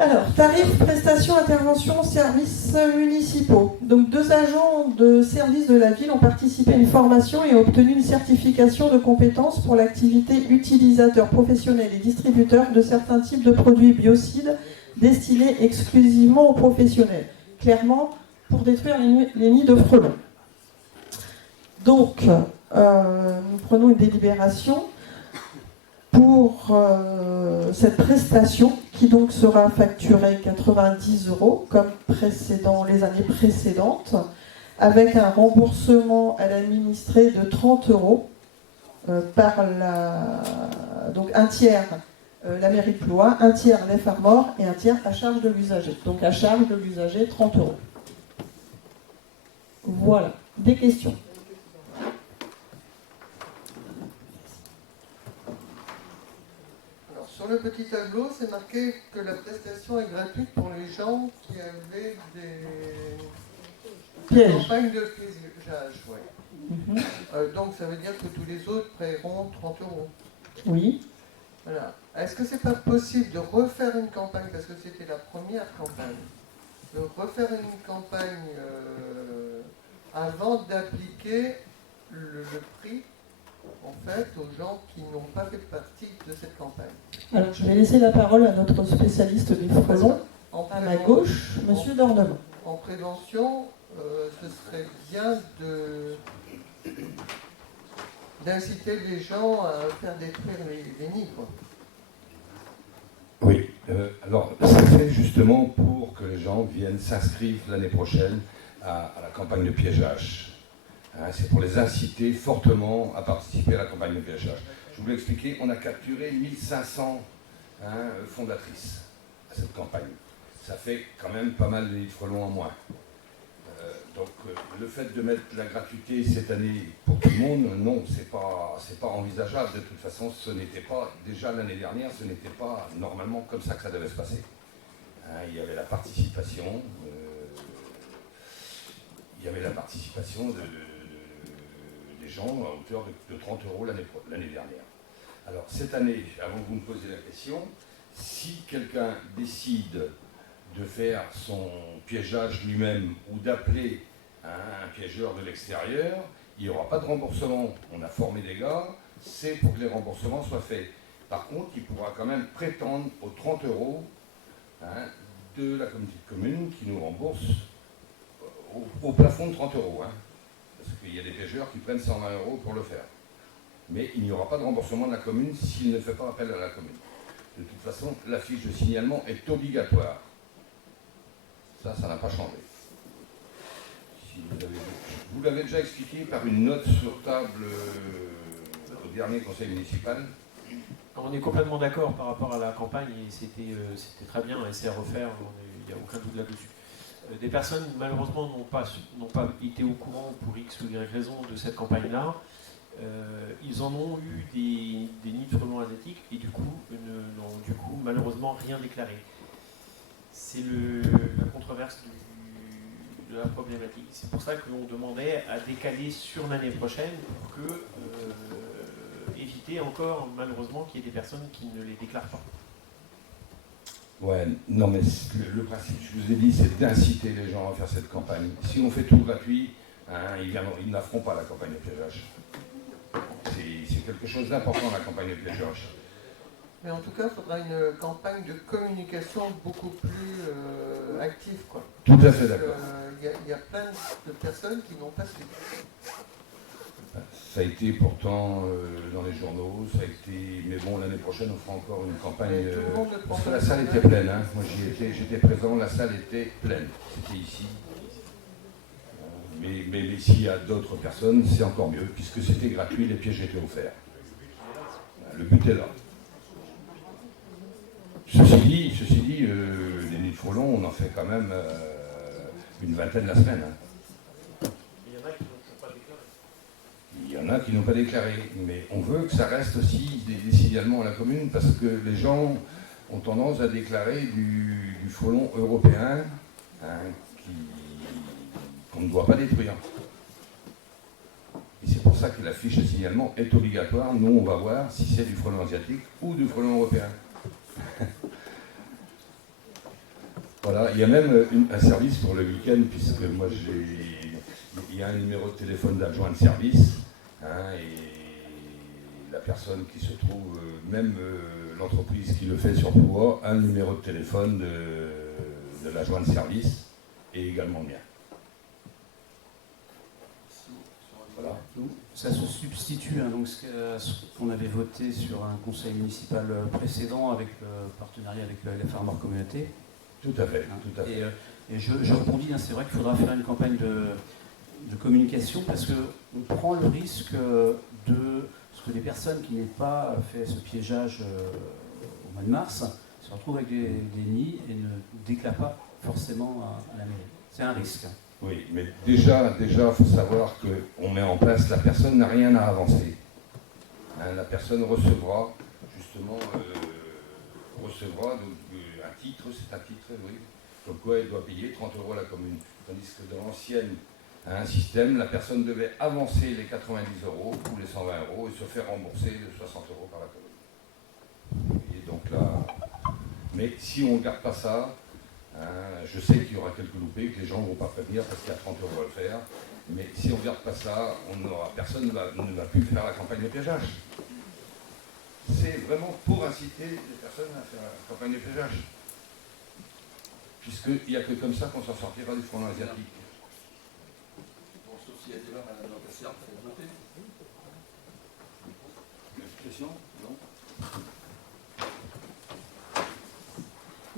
Alors, tarifs, prestations, interventions, services municipaux. Donc, 2 agents de service de la ville ont participé à une formation et ont obtenu une certification de compétences pour l'activité utilisateur professionnel et distributeur de certains types de produits biocides destinés exclusivement aux professionnels. Clairement, pour détruire les nids de frelons. Donc, nous prenons une délibération pour cette prestation qui donc sera facturée 90 € comme les années précédentes, avec un remboursement à l'administré de 30 € donc un tiers la mairie de Blois, un tiers les Farmors et un tiers à charge de l'usager. Donc à charge de l'usager 30 €. Voilà, des questions. Sur le petit tableau, c'est marqué que la prestation est gratuite pour les gens qui avaient des campagnes de piégeage. Ouais. Donc ça veut dire que tous les autres paieront 30 €. Oui. Voilà. Est-ce que c'est pas possible de refaire une campagne, parce que c'était la première campagne, de refaire une campagne avant d'appliquer le prix en fait, aux gens qui n'ont pas fait partie de cette campagne? Alors, je vais laisser la parole à notre spécialiste des frelons, à ma gauche, Monsieur Dornement. En prévention, ce serait bien d'inciter les gens à faire détruire les nids, quoi. Oui, alors c'est fait justement pour que les gens viennent s'inscrire l'année prochaine à la campagne de piégeage. C'est pour les inciter fortement à participer à la campagne de piégeage. Je vous l'ai expliqué, on a capturé 1500 fondatrices à cette campagne. Ça fait quand même pas mal de frelons en moins. Donc le fait de mettre la gratuité cette année pour tout le monde, non, c'est pas envisageable. De toute façon, ce n'était pas, déjà l'année dernière, ce n'était pas normalement comme ça que ça devait se passer. Il y avait la participation, des gens à hauteur de 30 € l'année dernière. Alors cette année, avant que vous me posiez la question, si quelqu'un décide de faire son piégeage lui-même ou d'appeler un piégeur de l'extérieur, il n'y aura pas de remboursement. On a formé des gars, c'est pour que les remboursements soient faits. Par contre, il pourra quand même prétendre aux 30 € de la communauté de communes qui nous rembourse au plafond de 30 €. Parce qu'il y a des piégeurs qui prennent 120 € pour le faire. Mais il n'y aura pas de remboursement de la commune s'il ne fait pas appel à la commune. De toute façon, la fiche de signalement est obligatoire. Ça n'a pas changé. Si vous l'avez déjà expliqué par une note sur table au dernier conseil municipal. On est complètement d'accord par rapport à la campagne et c'était très bien et c'est à refaire, il n'y a aucun doute là-dessus. Des personnes malheureusement n'ont pas été au courant pour X ou Y raison de cette campagne-là. ils en ont eu des nids de frelons asiatiques et du coup, n'ont malheureusement rien déclaré. C'est la controverse de la problématique. C'est pour ça que l'on demandait à décaler sur l'année prochaine pour que éviter encore malheureusement qu'il y ait des personnes qui ne les déclarent pas. Ouais, non mais le principe, je vous ai dit, c'est d'inciter les gens à faire cette campagne. Si on fait tout gratuit, hein, ils n'afferont pas la campagne de piégeage. C'est quelque chose d'important, la campagne de piégeage. Mais en tout cas, il faudra une campagne de communication beaucoup plus active, quoi. Tout à fait d'accord. Il y a plein de personnes qui n'ont pas suivi. Ça a été pourtant dans les journaux, ça a été. Mais bon, l'année prochaine, on fera encore une campagne. Parce que la salle était pleine, hein. Moi j'étais présent, la salle était pleine. C'était ici. Mais s'il y a d'autres personnes, c'est encore mieux, puisque c'était gratuit, les pièges étaient offerts. Le but est là. Ceci dit, les nids de frelons, on en fait quand même une vingtaine la semaine. Hein. Il y en a qui n'ont pas déclaré, mais on veut que ça reste aussi décidément à la commune, parce que les gens ont tendance à déclarer du frelon européen, hein, qu'on ne doit pas détruire. Et c'est pour ça que la fiche de signalement est obligatoire. Nous, on va voir si c'est du frelon asiatique ou du frelon européen. Voilà, il y a même un service pour le week-end, puisque moi il y a un numéro de téléphone d'adjoint de service, hein, et la personne qui se trouve, même l'entreprise qui le fait sur Ploua, a un numéro de téléphone de l'adjoint de service et également le mien. Voilà. Ça se substitue à ce qu'on avait voté sur un conseil municipal précédent avec le partenariat avec les Farmers Communauté. Tout à fait. Tout à fait. Et je rebondis, hein, c'est vrai qu'il faudra faire une campagne de communication parce qu'on prend le risque parce que des personnes qui n'aient pas fait ce piégeage au mois de mars se retrouvent avec des nids et ne déclarent pas forcément à la mairie. C'est un risque. Oui, mais déjà, il faut savoir qu'on met en place, la personne n'a rien à avancer. Hein, la personne recevra, justement, donc, un titre, c'est un titre, oui, comme quoi elle doit payer 30 € à la commune. Tandis que dans l'ancienne système, la personne devait avancer les 90 € ou les 120 € et se faire rembourser de 60 € par la commune. Et donc là, mais si on ne garde pas ça, je sais qu'il y aura quelques loupés, que les gens ne vont pas prévenir parce qu'il y a 30 € à le faire, mais si on ne garde pas ça, personne ne va plus faire la campagne de piégeage. C'est vraiment pour inciter les personnes à faire la campagne de piégeage. Puisqu'il n'y a que comme ça qu'on s'en sortira du frelon asiatique. Bon, sauf s'il y a des débat, Madame Lancaster, vous faites voter. Question ? Non ?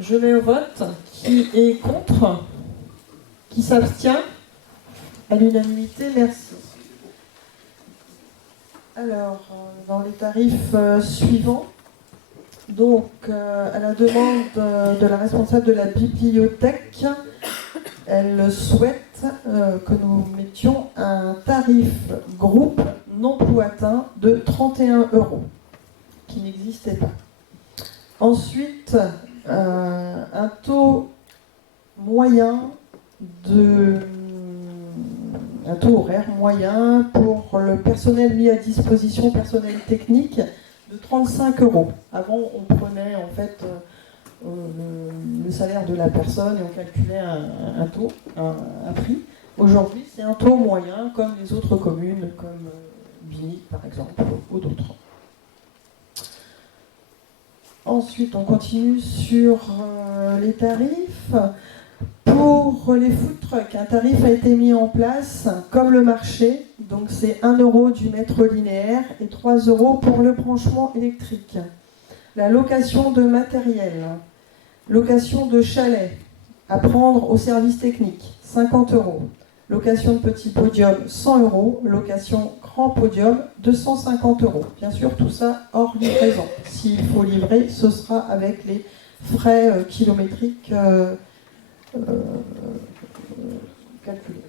Je mets au vote. Qui est contre? Qui s'abstient? À l'unanimité, merci. Alors, dans les tarifs suivants, donc à la demande de la responsable de la bibliothèque, elle souhaite que nous mettions un tarif groupe non ploitain de 31 €, qui n'existait pas. Ensuite, un taux moyen un taux horaire moyen pour le personnel mis à disposition, personnel technique, de 35 €. Avant, on prenait en fait le salaire de la personne et on calculait un taux, un prix. Aujourd'hui, c'est un taux moyen, comme les autres communes, comme Binic par exemple, ou d'autres. Ensuite, on continue sur les tarifs. Pour les food trucks, un tarif a été mis en place comme le marché, donc c'est 1 € du mètre linéaire et 3 € pour le branchement électrique. La location de matériel, location de chalet à prendre au service technique, 50 €. Location de petit podium, 100 €. Location grand podium, 250 €. Bien sûr, tout ça hors livraison. S'il faut livrer, ce sera avec les frais kilométriques calculés.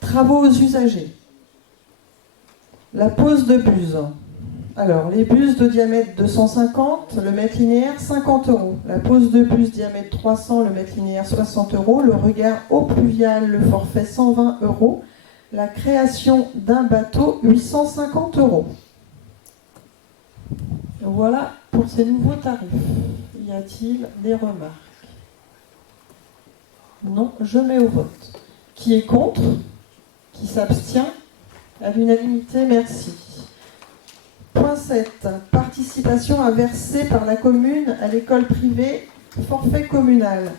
Travaux aux usagers. La pose de buse. Alors, les buses de diamètre 250, le mètre linéaire 50 €. La pose de buse diamètre 300, le mètre linéaire 60 €. Le regard eau pluviale, le forfait 120 €. La création d'un bateau 850 €. Voilà pour ces nouveaux tarifs. Y a-t-il des remarques? Non, je mets au vote. Qui est contre? Qui s'abstient? À l'unanimité, merci. Point 7. Participation à verser par la commune à l'école privée, forfait communal.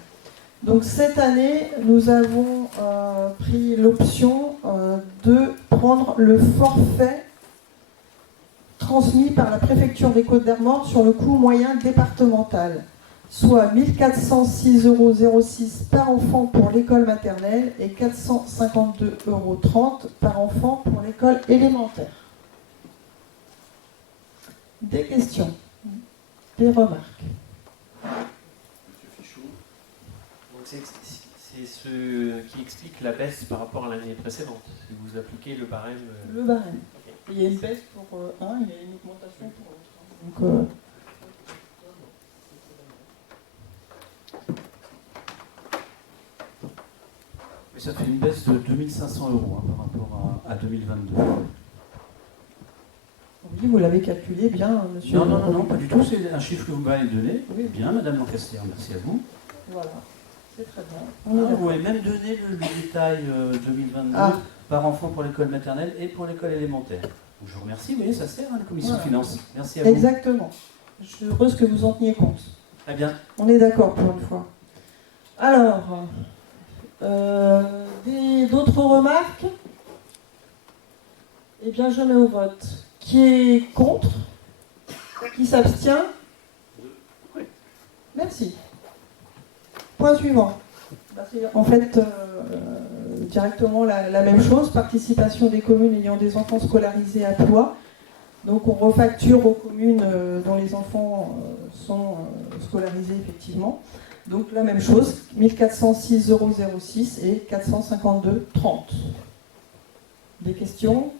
Donc cette année, nous avons pris l'option de prendre le forfait transmis par la préfecture des Côtes-d'Armor sur le coût moyen départemental, soit 1 406,06 € par enfant pour l'école maternelle et 452,30 € par enfant pour l'école élémentaire. Des questions? Des remarques? C'est ce qui explique la baisse par rapport à l'année précédente. Si vous appliquez le barème. Le barème. Okay. Il y a une baisse pour un, il y a une augmentation pour l'autre. Donc, Mais ça fait une baisse de 2500 € par rapport à 2022. Oui, vous l'avez calculé bien, monsieur. Non, pas du tout. C'est un chiffre que vous m'avez donné. Oui, bien, Madame Lancaster, merci à vous. Voilà, c'est très bien. Vous m'avez même donné le détail 2022 par enfant pour l'école maternelle et pour l'école élémentaire. Je vous remercie, vous voyez, ça sert à la commission de finances. Merci à vous. Exactement. Je suis heureuse que vous en teniez compte. Très bien. On est d'accord pour une fois. Alors, d'autres remarques? Eh bien, je mets au vote. Qui est contre? Qui s'abstient? Merci. Point suivant. En fait, directement la même chose, participation des communes ayant des enfants scolarisés à Ploie. Donc on refacture aux communes dont les enfants sont scolarisés effectivement. Donc la même chose, 1 406,06 € et 452,30 €. Des questions?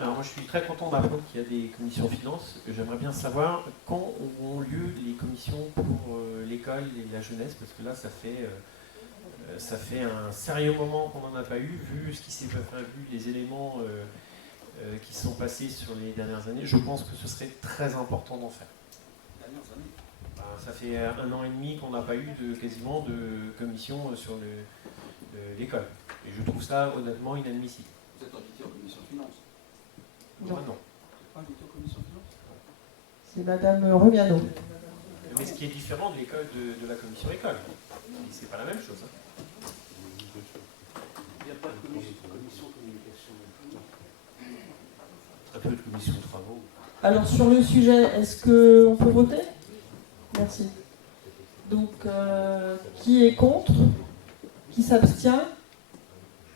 Alors moi je suis très content d'apprendre qu'il y a des commissions finances. J'aimerais bien savoir quand auront lieu les commissions pour l'école et la jeunesse, parce que là ça fait un sérieux moment qu'on n'en a pas eu, vu ce qui s'est vu, les éléments qui sont passés sur les dernières années. Je pense que ce serait très important d'en faire. Ça fait 1 an et demi qu'on n'a pas eu quasiment de commission sur l'école. Et je trouve ça honnêtement inadmissible. Vous êtes invité en commission finances? Moi non. Pas invité en commission finances? C'est Madame Rumiano. Mais ce qui est différent de l'école de la commission école. C'est pas la même chose. Il n'y a pas de commission communication. Très peu de commission de travaux. Alors sur le sujet, est-ce qu'on peut voter? Merci. Donc, qui est contre? Qui s'abstient?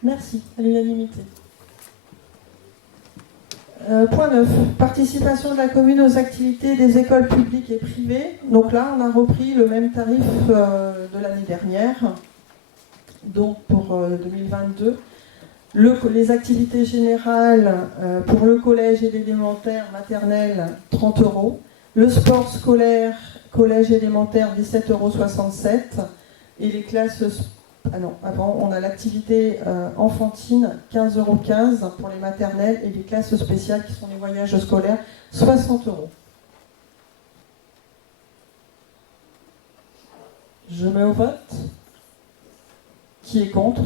Merci, à l'unanimité. Point 9. Participation de la commune aux activités des écoles publiques et privées. Donc là, on a repris le même tarif de l'année dernière, donc pour 2022. Les activités générales pour le collège et l'élémentaire maternelle, 30 €. Le sport scolaire, collège élémentaire, 17,67 €. Et les classes... Ah non, avant, on a l'activité enfantine, 15,15 € pour les maternelles, et les classes spéciales qui sont les voyages scolaires, 60 €. Je mets au vote. Qui est contre?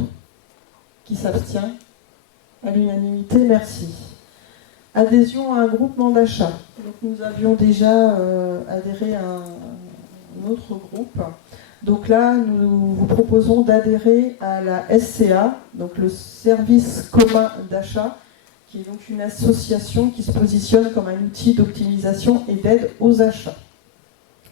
Qui s'abstient? À l'unanimité, merci. Adhésion à un groupement d'achat. Donc nous avions déjà adhéré à un autre groupe. Donc là, nous vous proposons d'adhérer à la SCA, donc le service commun d'achat, qui est donc une association qui se positionne comme un outil d'optimisation et d'aide aux achats.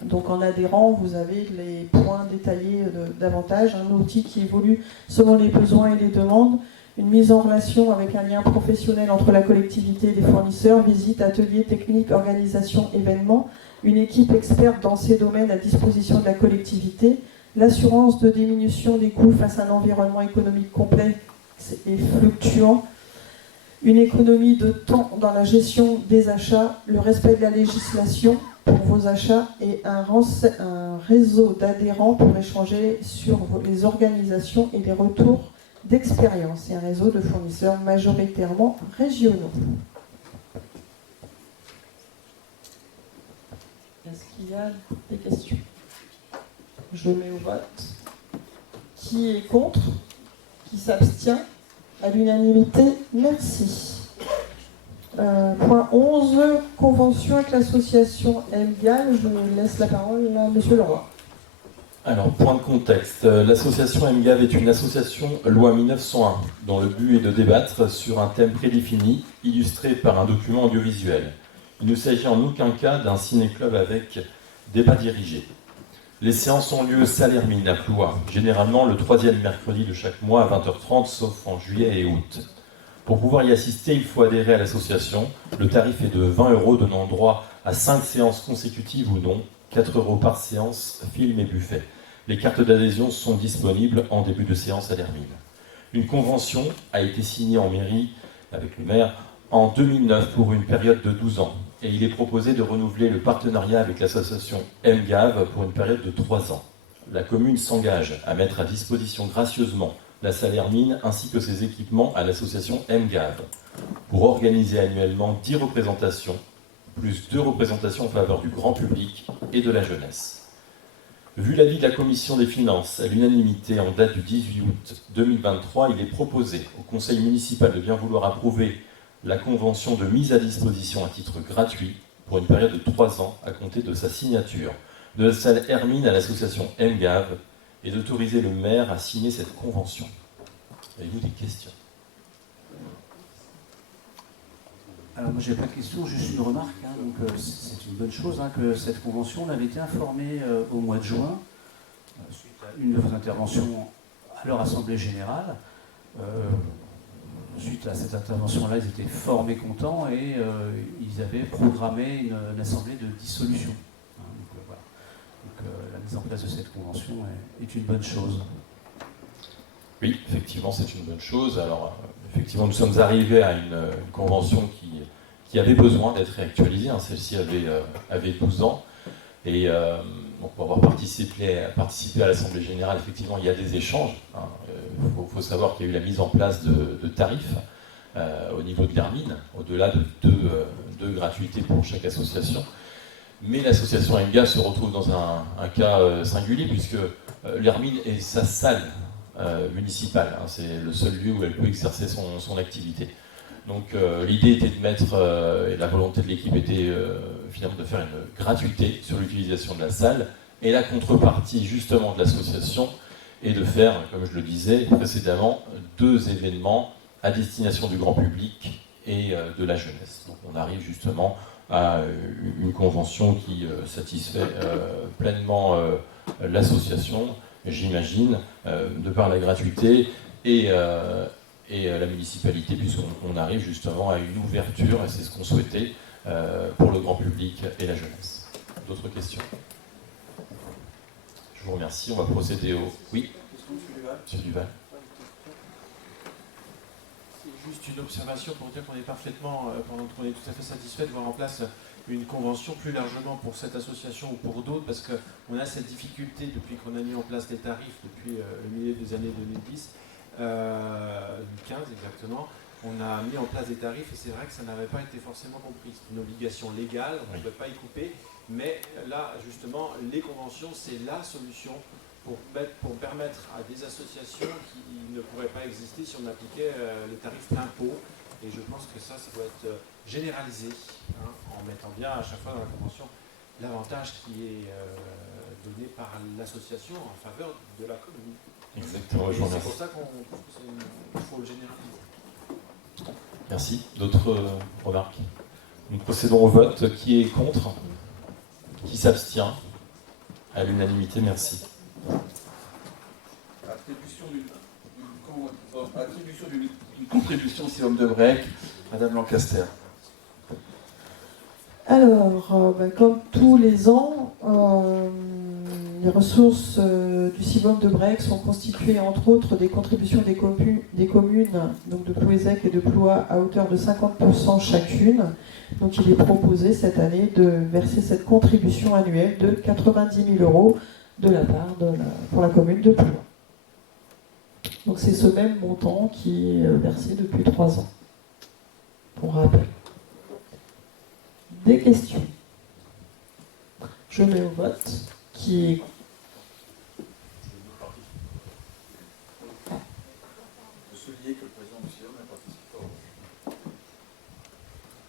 Donc en adhérant, vous avez les points détaillés davantage, un outil qui évolue selon les besoins et les demandes, une mise en relation avec un lien professionnel entre la collectivité et les fournisseurs, visites, ateliers, techniques, organisation, événements, une équipe experte dans ces domaines à disposition de la collectivité, l'assurance de diminution des coûts face à un environnement économique complexe et fluctuant, une économie de temps dans la gestion des achats, le respect de la législation pour vos achats et un réseau d'adhérents pour échanger sur les organisations et les retours d'expérience et un réseau de fournisseurs majoritairement régionaux. Est-ce qu'il y a des questions? Je mets au vote. Qui est contre? Qui s'abstient? À l'unanimité, merci. Point 11, convention avec l'association MGAL. Je laisse la parole à M. Leroy. Alors, point de contexte. L'association MGAV est une association loi 1901 dont le but est de débattre sur un thème prédéfini, illustré par un document audiovisuel. Il ne s'agit en aucun cas d'un ciné-club avec débat dirigé. Les séances ont lieu salle Hermine à Ploie, généralement le 3e mercredi de chaque mois à 20h30, sauf en juillet et août. Pour pouvoir y assister, il faut adhérer à l'association. Le tarif est de 20 €, donnant droit à 5 séances consécutives ou non, 4 € par séance, film et buffet. Les cartes d'adhésion sont disponibles en début de séance à l'Hermine. Une convention a été signée en mairie avec le maire en 2009 pour une période de 12 ans. Et il est proposé de renouveler le partenariat avec l'association MGAV pour une période de 3 ans. La commune s'engage à mettre à disposition gracieusement la salle Hermine ainsi que ses équipements à l'association MGAV pour organiser annuellement 10 représentations, plus 2 représentations en faveur du grand public et de la jeunesse. Vu l'avis de la commission des finances à l'unanimité en date du 18 août 2023, il est proposé au conseil municipal de bien vouloir approuver la convention de mise à disposition à titre gratuit pour une période de 3 ans à compter de sa signature de la salle Hermine à l'association MGAV et d'autoriser le maire à signer cette convention. Avez-vous des questions? Alors moi j'ai pas de questions, juste une remarque. Donc, c'est une bonne chose que cette convention, on avait été informé au mois de juin, suite à une de vos interventions à leur assemblée générale. Suite à cette intervention-là, ils étaient fort mécontents et ils avaient programmé une assemblée de dissolution. Donc, la mise en place de cette convention est une bonne chose. Oui, effectivement, c'est une bonne chose. Alors, effectivement, nous sommes arrivés à une convention qui avait besoin d'être réactualisée. Celle-ci avait 12 ans. Et donc pour avoir participé à l'Assemblée Générale, effectivement, il y a des échanges. Il faut savoir qu'il y a eu la mise en place de tarifs au niveau de l'Hermine, au-delà de deux gratuités pour chaque association. Mais l'association MGAV se retrouve dans un cas singulier, puisque l'Hermine est sa salle municipale. C'est le seul lieu où elle peut exercer son activité. Donc l'idée était de mettre, et la volonté de l'équipe était finalement de faire une gratuité sur l'utilisation de la salle, et la contrepartie justement de l'association est de faire, comme je le disais précédemment, 2 événements à destination du grand public et de la jeunesse. Donc on arrive justement à une convention qui satisfait pleinement l'association, j'imagine, de par la gratuité et la municipalité, puisqu'on arrive justement à une ouverture, et c'est ce qu'on souhaitait, pour le grand public et la jeunesse. D'autres questions? Je vous remercie. On va procéder au... Oui, Monsieur Duval. C'est juste une observation pour dire qu'on est parfaitement, qu'on est tout à fait satisfait de voir en place une convention plus largement pour cette association ou pour d'autres, parce qu'on a cette difficulté depuis qu'on a mis en place les tarifs depuis le milieu des années 2010, 2015 exactement. On a mis en place des tarifs et c'est vrai que ça n'avait pas été forcément compris. C'est une obligation légale, on ne pouvait pas y couper, mais là justement les conventions c'est la solution pour permettre à des associations qui ne pourraient pas exister si on appliquait les tarifs plein pot. Et je pense que ça doit être généralisé, en mettant bien à chaque fois dans la convention l'avantage qui est donné par l'association en faveur de la commune. Exactement, et c'est pour ça qu'on trouve qu'il faut le généraliser. Merci. D'autres remarques? Nous procédons au vote. Qui est contre? Qui s'abstient? À l'unanimité, merci. Attribution d'une contribution Sylvain de Brec, Madame Lancaster. Alors, comme tous les ans, les ressources du Civom de Brec sont constituées entre autres des contributions des communes donc de Plouézec et de Ploie à hauteur de 50% chacune. Donc il est proposé cette année de verser cette contribution annuelle de 90 000 € de la part pour la commune de Ploie. Donc c'est ce même montant qui est versé depuis 3 ans, pour rappel. Des questions? Je mets au vote qui est...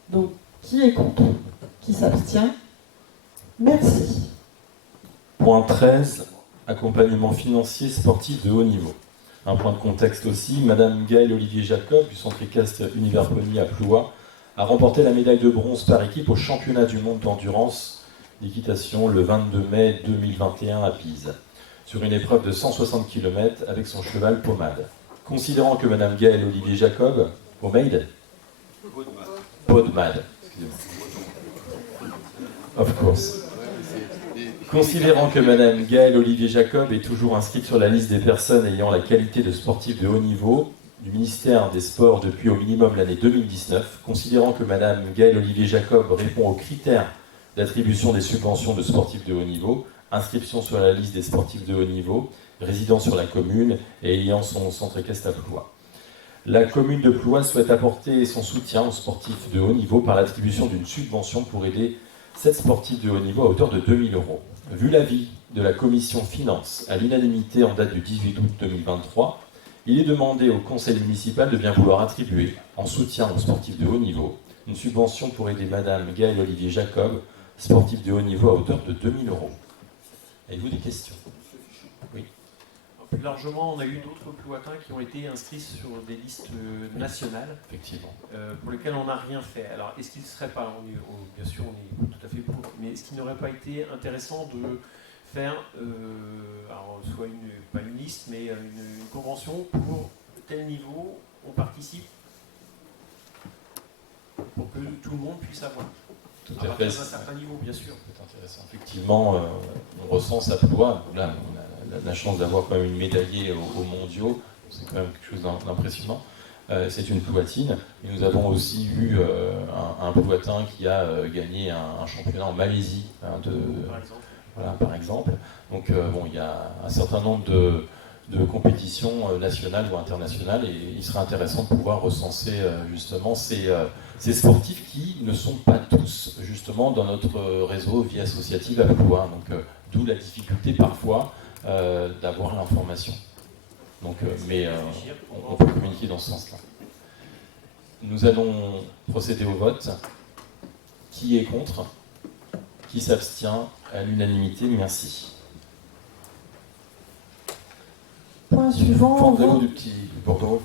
Donc, qui est contre? Qui s'abstient? Merci. Point 13, accompagnement financier sportif de haut niveau. Un point de contexte aussi, Madame Gaëlle Olivier Jacob, du centre équestre Univers Pony à Ploie, a remporté la médaille de bronze par équipe au championnat du monde d'endurance d'équitation le 22 mai 2021 à Pise, sur une épreuve de 160 km avec son cheval Pommade. Considérant que Madame Gaëlle Olivier Jacob, Pommade, excusez-moi. Of course. Considérant que Madame Gaëlle Olivier Jacob est toujours inscrite sur la liste des personnes ayant la qualité de sportif de haut niveau du ministère des Sports depuis au minimum l'année 2019, considérant que Madame Gaëlle Olivier Jacob répond aux critères d'attribution des subventions de sportifs de haut niveau, inscription sur la liste des sportifs de haut niveau, résidant sur la commune et ayant son centre équestre à Ploie. La commune de Ploie souhaite apporter son soutien aux sportifs de haut niveau par l'attribution d'une subvention pour aider 7 sportifs de haut niveau à hauteur de 2 000 €. Vu l'avis de la commission finances à l'unanimité en date du 18 août 2023, il est demandé au conseil municipal de bien vouloir attribuer, en soutien aux sportifs de haut niveau, une subvention pour aider Madame Gaëlle Olivier Jacob, sportif de haut niveau à hauteur de 2 000 €. Avez-vous des questions? Oui. Plus largement, on a eu d'autres plouatins qui ont été inscrits sur des listes nationales, effectivement, pour lesquelles on n'a rien fait. Alors, est-ce qu'il ne serait pas, bien sûr, on est tout à fait pour, mais est-ce qu'il n'aurait pas été intéressant de faire, alors, soit pas une liste, mais une convention pour tel niveau on participe, pour que tout le monde puisse avoir? Tout à partir d'un certain niveau, bien sûr. C'est intéressant. Effectivement, on recense à Ploie. Là, on a la chance d'avoir quand même une médaillée aux mondiaux. C'est quand même quelque chose d'impressionnant. C'est une ploatine. Et nous avons aussi eu un ploatin qui a gagné un championnat en Malaisie, par exemple. Donc, il y a un certain nombre de compétitions nationales ou internationales, et il serait intéressant de pouvoir recenser justement ces sportifs qui ne sont pas tous justement dans notre réseau vie associative à Ploie. Donc d'où la difficulté parfois d'avoir l'information. Donc, mais on peut communiquer dans ce sens-là. Nous allons procéder au vote. Qui est contre? Qui s'abstient? À l'unanimité, merci. Point suivant. Vente du Petit Bordeaux.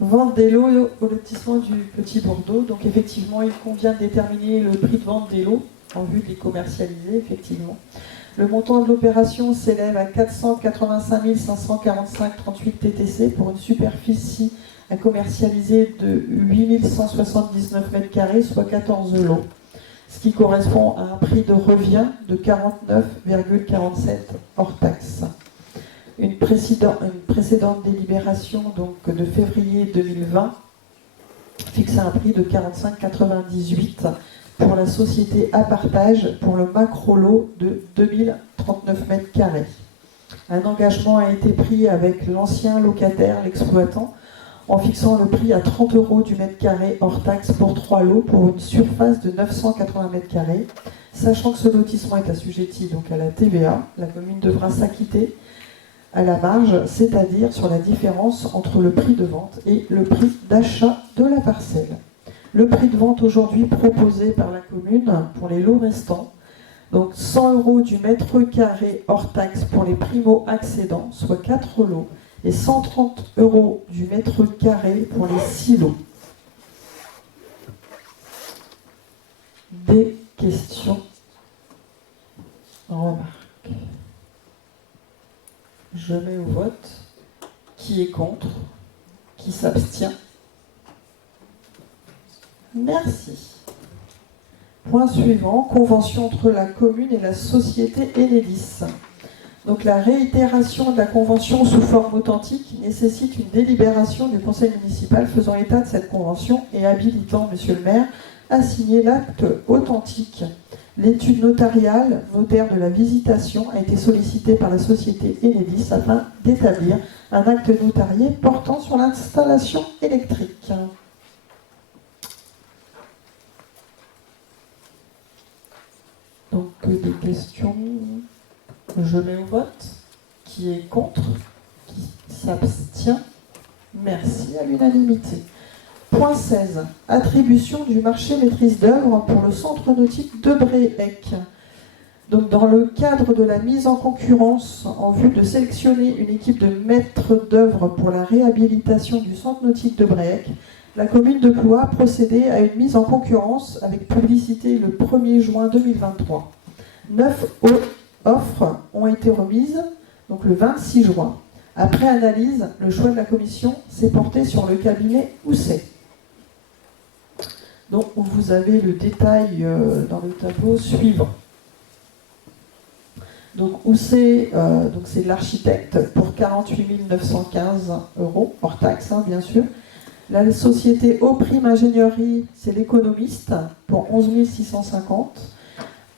Vente des lots au lotissement du Petit Bordeaux. Donc effectivement, il convient de déterminer le prix de vente des lots en vue de les commercialiser, effectivement. Le montant de l'opération s'élève à 485 545,38 TTC pour une superficie à commercialiser de 8 179 m², soit 14 lots, ce qui correspond à un prix de revient de 49,47 hors taxe. Une précédente délibération donc, de février 2020 fixait un prix de 45,98 pour la société à partage pour le macro-lot de 2039 m². Un engagement a été pris avec l'ancien locataire, l'exploitant, en fixant le prix à 30 € du m² hors taxe pour 3 lots pour une surface de 980 m². Sachant que ce lotissement est assujetti donc à la TVA, la commune devra s'acquitter à la marge, c'est-à-dire sur la différence entre le prix de vente et le prix d'achat de la parcelle. Le prix de vente aujourd'hui proposé par la commune pour les lots restants, donc 100 € du m² hors taxe pour les primo-accédants, soit 4 lots, et 130 € du m² pour les 6 lots. Des questions? Remarques? Je mets au vote. Qui est contre? Qui s'abstient? Merci. Point suivant, convention entre la commune et la société Enedis. Donc la réitération de la convention sous forme authentique nécessite une délibération du conseil municipal faisant état de cette convention et habilitant monsieur le maire à signer l'acte authentique. L'étude notariale, notaire de la visitation, a été sollicitée par la société Enedis afin d'établir un acte notarié portant sur l'installation électrique. Donc des questions. Je mets au vote. Qui est contre? Qui s'abstient? Merci, à l'unanimité. Point 16. Attribution du marché maîtrise d'œuvre pour le centre nautique de Bréhec. Donc, dans le cadre de la mise en concurrence en vue de sélectionner une équipe de maîtres d'œuvre pour la réhabilitation du centre nautique de Bréhec, la commune de Ploie a procédé à une mise en concurrence avec publicité le 1er juin 2023. 9 offres ont été remises, donc le 26 juin. Après analyse, le choix de la commission s'est porté sur le cabinet Housset. Donc vous avez le détail dans le tableau suivant. Donc Housset, c'est de l'architecte pour 48 915 € hors taxe, hein, bien sûr. La société Auprime Ingénierie, c'est l'économiste pour 11 650.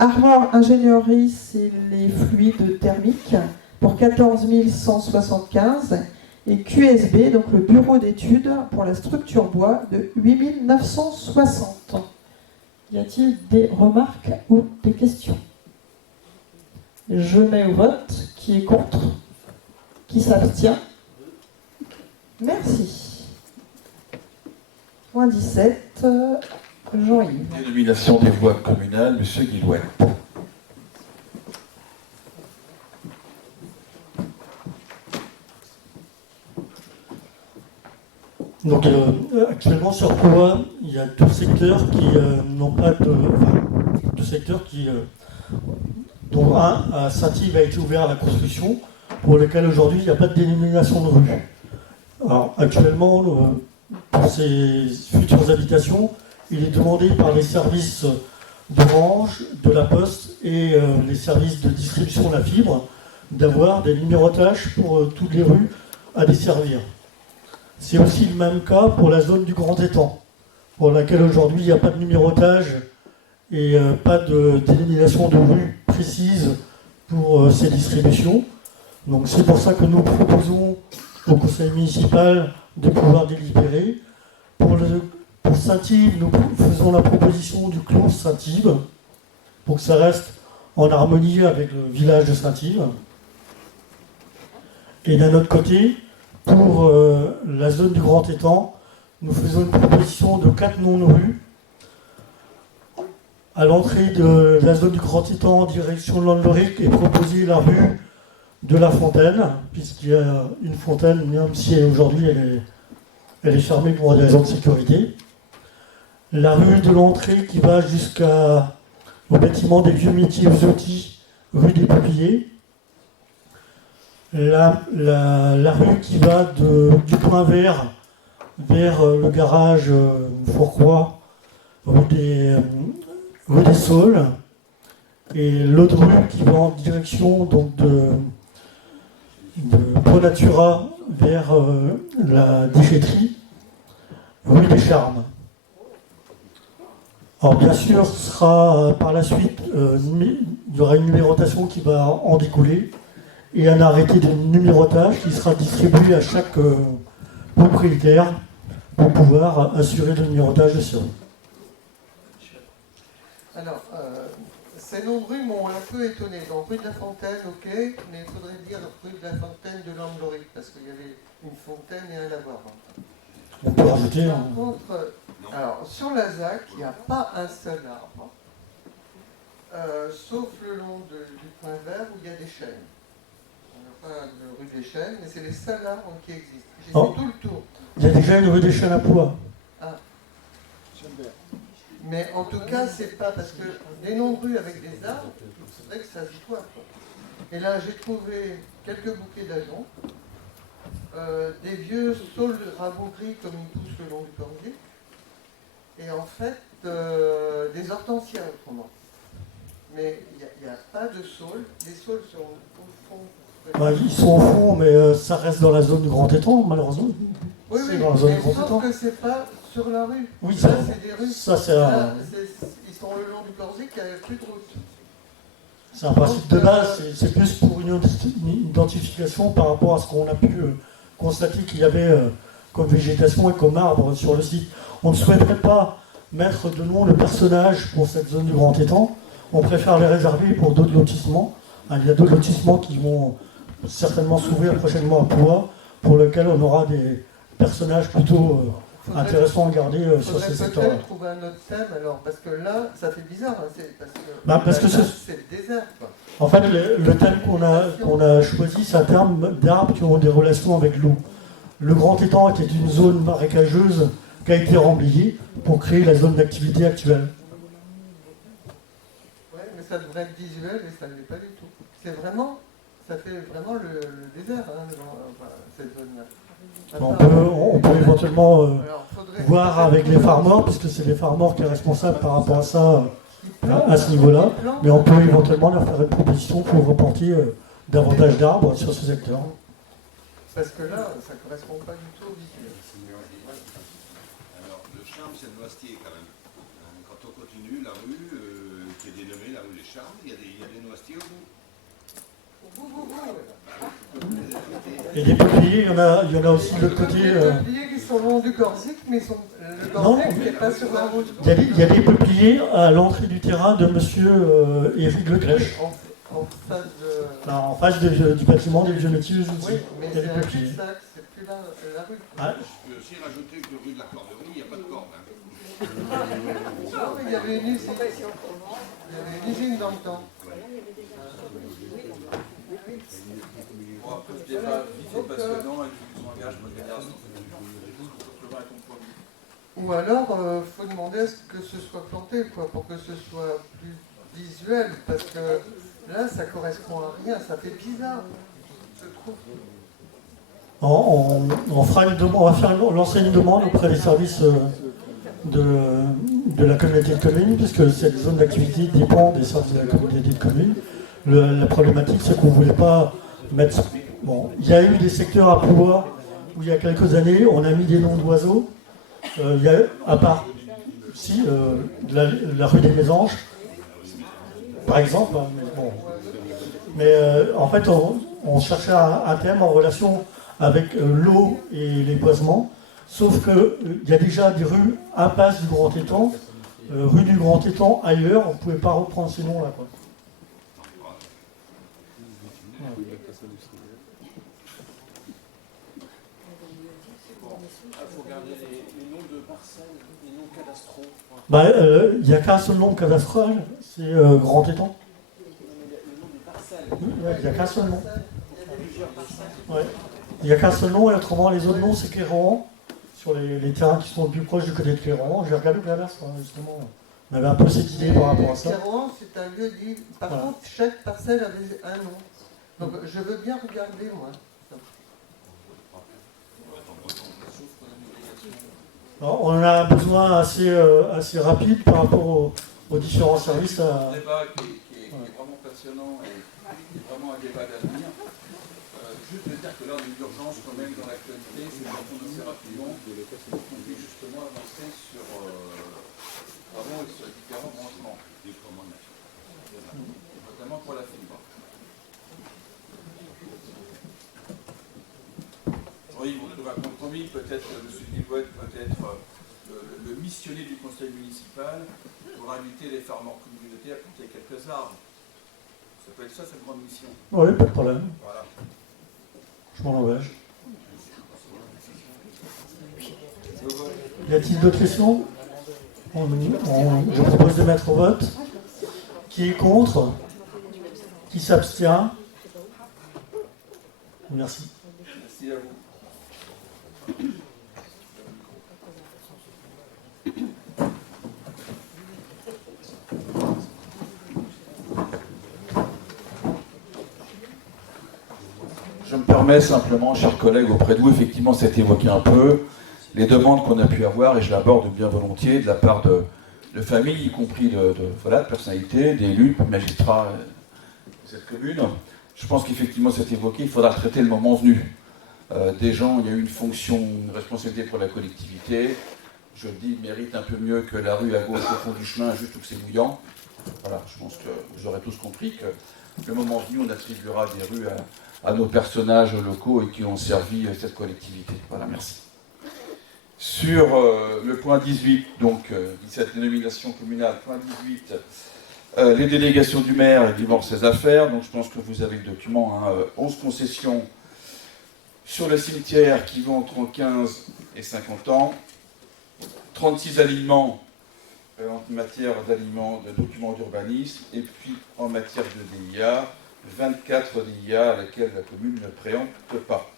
Armor Ingénierie, c'est les fluides thermiques pour 14 175. Et QSB, donc le bureau d'études pour la structure bois, de 8 960. Y a-t-il des remarques ou des questions? Je mets au vote. Qui est contre? Qui s'abstient? Merci. Point 17. Jean-Yves. Dénomination des voies communales, monsieur Guillouette. Donc actuellement sur Ploie, il y a deux secteurs qui n'ont pas de... Enfin, deux secteurs qui... dont un à Saint-Yves a été ouvert à la construction, pour lequel aujourd'hui il n'y a pas de dénomination de rue. Alors actuellement, pour ces futures habitations, il est demandé par les services d'Orange, de la Poste et les services de distribution de la fibre d'avoir des numérotages pour toutes les rues à desservir. C'est aussi le même cas pour la zone du Grand Étang, pour laquelle aujourd'hui il n'y a pas de numérotage et pas de dénomination de rue précise pour ces distributions. Donc c'est pour ça que nous proposons au conseil municipal de pouvoir délibérer. Pour Saint-Yves, nous faisons la proposition du clos Saint-Yves pour que ça reste en harmonie avec le village de Saint-Yves. Et d'un autre côté, pour la zone du Grand Étang, nous faisons une proposition de 4 noms de rues. À l'entrée de la zone du Grand Étang en direction de Landeloric est proposée la rue de la Fontaine, puisqu'il y a une fontaine, même si aujourd'hui elle est fermée pour des raisons de sécurité. La rue de l'entrée qui va jusqu'au bâtiment des vieux métiers outils, rue des Peupliers. La rue qui va du Point Vert vers le garage Fourcroy, rue des Saules, et l'autre rue qui va en direction donc de Pro Natura vers la déchetterie, rue des Charmes. Alors bien sûr, ce sera par la suite, il y aura une numérotation qui va en découler, et un arrêté de numérotage qui sera distribué à chaque propriétaire pour pouvoir assurer le numérotage de ces rues. Alors, ces noms de rues m'ont un peu étonné. Donc, rue de la Fontaine, ok, mais il faudrait dire rue de la Fontaine de Landeloric, parce qu'il y avait une fontaine et un lavoir. On peut rajouter. Par contre, alors, sur la ZAC, il n'y a pas un seul arbre, sauf le long du Point Vert où il y a des chênes. On n'a pas de rue des chênes, mais c'est les seuls arbres qui existent. J'ai fait tout le tour. Il y a déjà une rue des Chênes à Ploie. Ah. Mais en tout cas, c'est pas parce que des noms de rues avec des arbres, c'est vrai que ça se voit. Et là, j'ai trouvé quelques bouquets d'ajoncs, des vieux saules rabougris comme ils poussent le long du cordier, et en fait, des hortensias autrement. Mais il n'y a pas de saules. Les saules sont au fond Bah, ils sont au fond, mais ça reste dans la zone du Grand Étang, malheureusement. Oui, C'est oui, dans la zone mais du Grand sauf Étang. que c'est pas sur la rue. Oui, Là, ça, c'est des rues. ça c'est Là, ils sont le long du Corsic, il n'y a plus de route. c'est un principe de base, c'est plus pour une identification par rapport à ce qu'on a pu constater qu'il y avait comme végétation et comme arbre sur le site. On ne souhaiterait pas mettre de nom le personnage pour cette zone du Grand Étang. On préfère les réserver pour d'autres lotissements. Il y a d'autres lotissements qui vont certainement s'ouvrir prochainement à Ploie, pour lesquels on aura des personnages plutôt intéressants à garder sur ces secteurs-là. Peut-être trouver un autre thème alors, parce que là, ça fait bizarre. Hein, parce que c'est le désert. Quoi. En fait, le thème qu'on a choisi, c'est un terme d'arbres qui ont des relations avec l'eau. Le Grand Étang était une zone marécageuse qui a été remblayée pour créer la zone d'activité actuelle. Oui, mais ça devrait être visuel et ça ne l'est pas du tout. C'est vraiment, ça fait vraiment le désert, hein, cette zone-là. On peut éventuellement voir avec les farmers, puisque c'est les farmers qui sont responsables par rapport à ça, à ce niveau-là, mais on peut éventuellement leur faire une proposition pour reporter davantage d'arbres sur ce secteur. Parce que là, ça ne correspond pas du tout au visuel. Alors, le charme, c'est le noisetier quand même. Quand on continue, la rue, qui est dénommée la rue des Charmes, il y a des noisetiers au bout. Et les peupliers, il y en a aussi de l'autre côté. Les peupliers qui sont long du Corsic, mais le Corsic n'est pas sur la route. Il y a des peupliers à l'entrée du terrain de monsieur Éric Lecrèche. En face du bâtiment des vieux métiers aussi. Oui, mais il y a des c'est un peupliers. cul-de-sac, c'est plus la rue. Je peux aussi rajouter que rue de la Corderie, il n'y a pas de corde. Non, mais il y avait une usine. Il y avait une usine dans le temps. Bon, après, ce débat vif et passionnant et qui nous engage notre génération. Ou alors, il faut demander à ce que ce soit planté, quoi, pour que ce soit plus visuel, parce que là, ça correspond à rien, ça fait bizarre, je trouve. On va lancer une demande auprès des services de la communauté de communes, puisque cette zone d'activité dépend des services de la communauté de communes. La problématique, c'est qu'on ne voulait pas mettre... Bon, il y a eu des secteurs à Ploie où il y a quelques années, on a mis des noms d'oiseaux. À part la rue des Mésanges, par exemple. Mais en fait, on cherchait un thème en relation avec l'eau et les boisements, sauf qu'il y a déjà des rues impasse du Grand Étang, rue du Grand Étang ailleurs, on ne pouvait pas reprendre ces noms-là. Il n'y a qu'un seul nom cadastral, c'est Grand Étang. Il n'y a qu'un seul nom. Ouais. Il n'y a qu'un seul nom, et autrement, les autres noms, c'est Cléron, sur les terrains qui sont le plus proches du côté de Cléron. J'ai regardé au Galas, justement. On avait un peu cette idée par rapport à ça. Cléron, c'est un lieu dit. Par contre, chaque parcelle avait un nom. Donc, je veux bien regarder, moi. Alors, on a un besoin assez rapide par rapport aux différents services. C'est un débat qui est vraiment passionnant et vraiment un débat d'avenir. Juste de dire que l'heure de l'urgence, quand même, dans l'actualité, c'est de répondre assez rapidement qu'on puisse justement avancer sur les différents branchements, notamment pour la fibre. Oui, on trouve un compromis, peut-être M. Guillouette peut être le missionnaire du conseil municipal pour inviter les farmers communautaires à planter quelques arbres. Ça peut être ça, sa grande mission. Oui, pas de problème. Voilà. Je m'en engage. Y a-t-il d'autres questions? Je propose de mettre au vote. Qui est contre? Qui s'abstient? Merci. Merci à vous. Je me permets simplement, chers collègues, auprès de vous, effectivement, ça a été évoqué un peu, les demandes qu'on a pu avoir, et je l'aborde bien volontiers, de la part de familles, y compris de personnalités, d'élus, de magistrats de cette commune. je pense qu'effectivement c'est évoqué, il faudra traiter le moment venu. Des gens, il y a eu une fonction, une responsabilité pour la collectivité. Je le dis, mérite un peu mieux que la rue à gauche au fond du chemin, juste où c'est bouillant. Voilà, je pense que vous aurez tous compris que le moment venu, on attribuera des rues à nos personnages locaux et qui ont servi cette collectivité. Voilà, merci. Sur le point 18, donc 17 dénomination communale, point 18, les délégations du maire et divorce ses affaires. Donc je pense que vous avez le document, 11 concessions sur le cimetière qui vont entre 15 et 50 ans, 36 alignements en matière d'alignement de documents d'urbanisme, et puis en matière de DIA, 24 DIA à laquelle la commune ne préempte pas.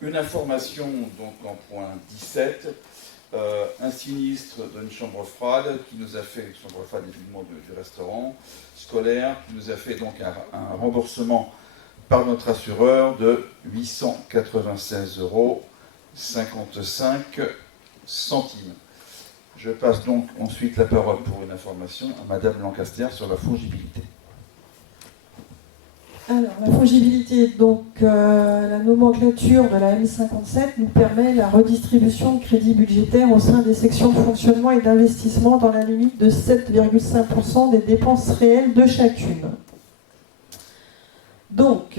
Une information donc en point 17, un sinistre d'une chambre froide qui nous a fait, chambre froide évidemment du restaurant scolaire, qui nous a fait donc un remboursement par notre assureur de 896,55 €. Je passe donc ensuite la parole pour une information à Madame Lancaster sur la fongibilité. Alors, la fongibilité, donc la nomenclature de la M57 nous permet la redistribution de crédits budgétaires au sein des sections de fonctionnement et d'investissement dans la limite de 7,5% des dépenses réelles de chacune. Donc,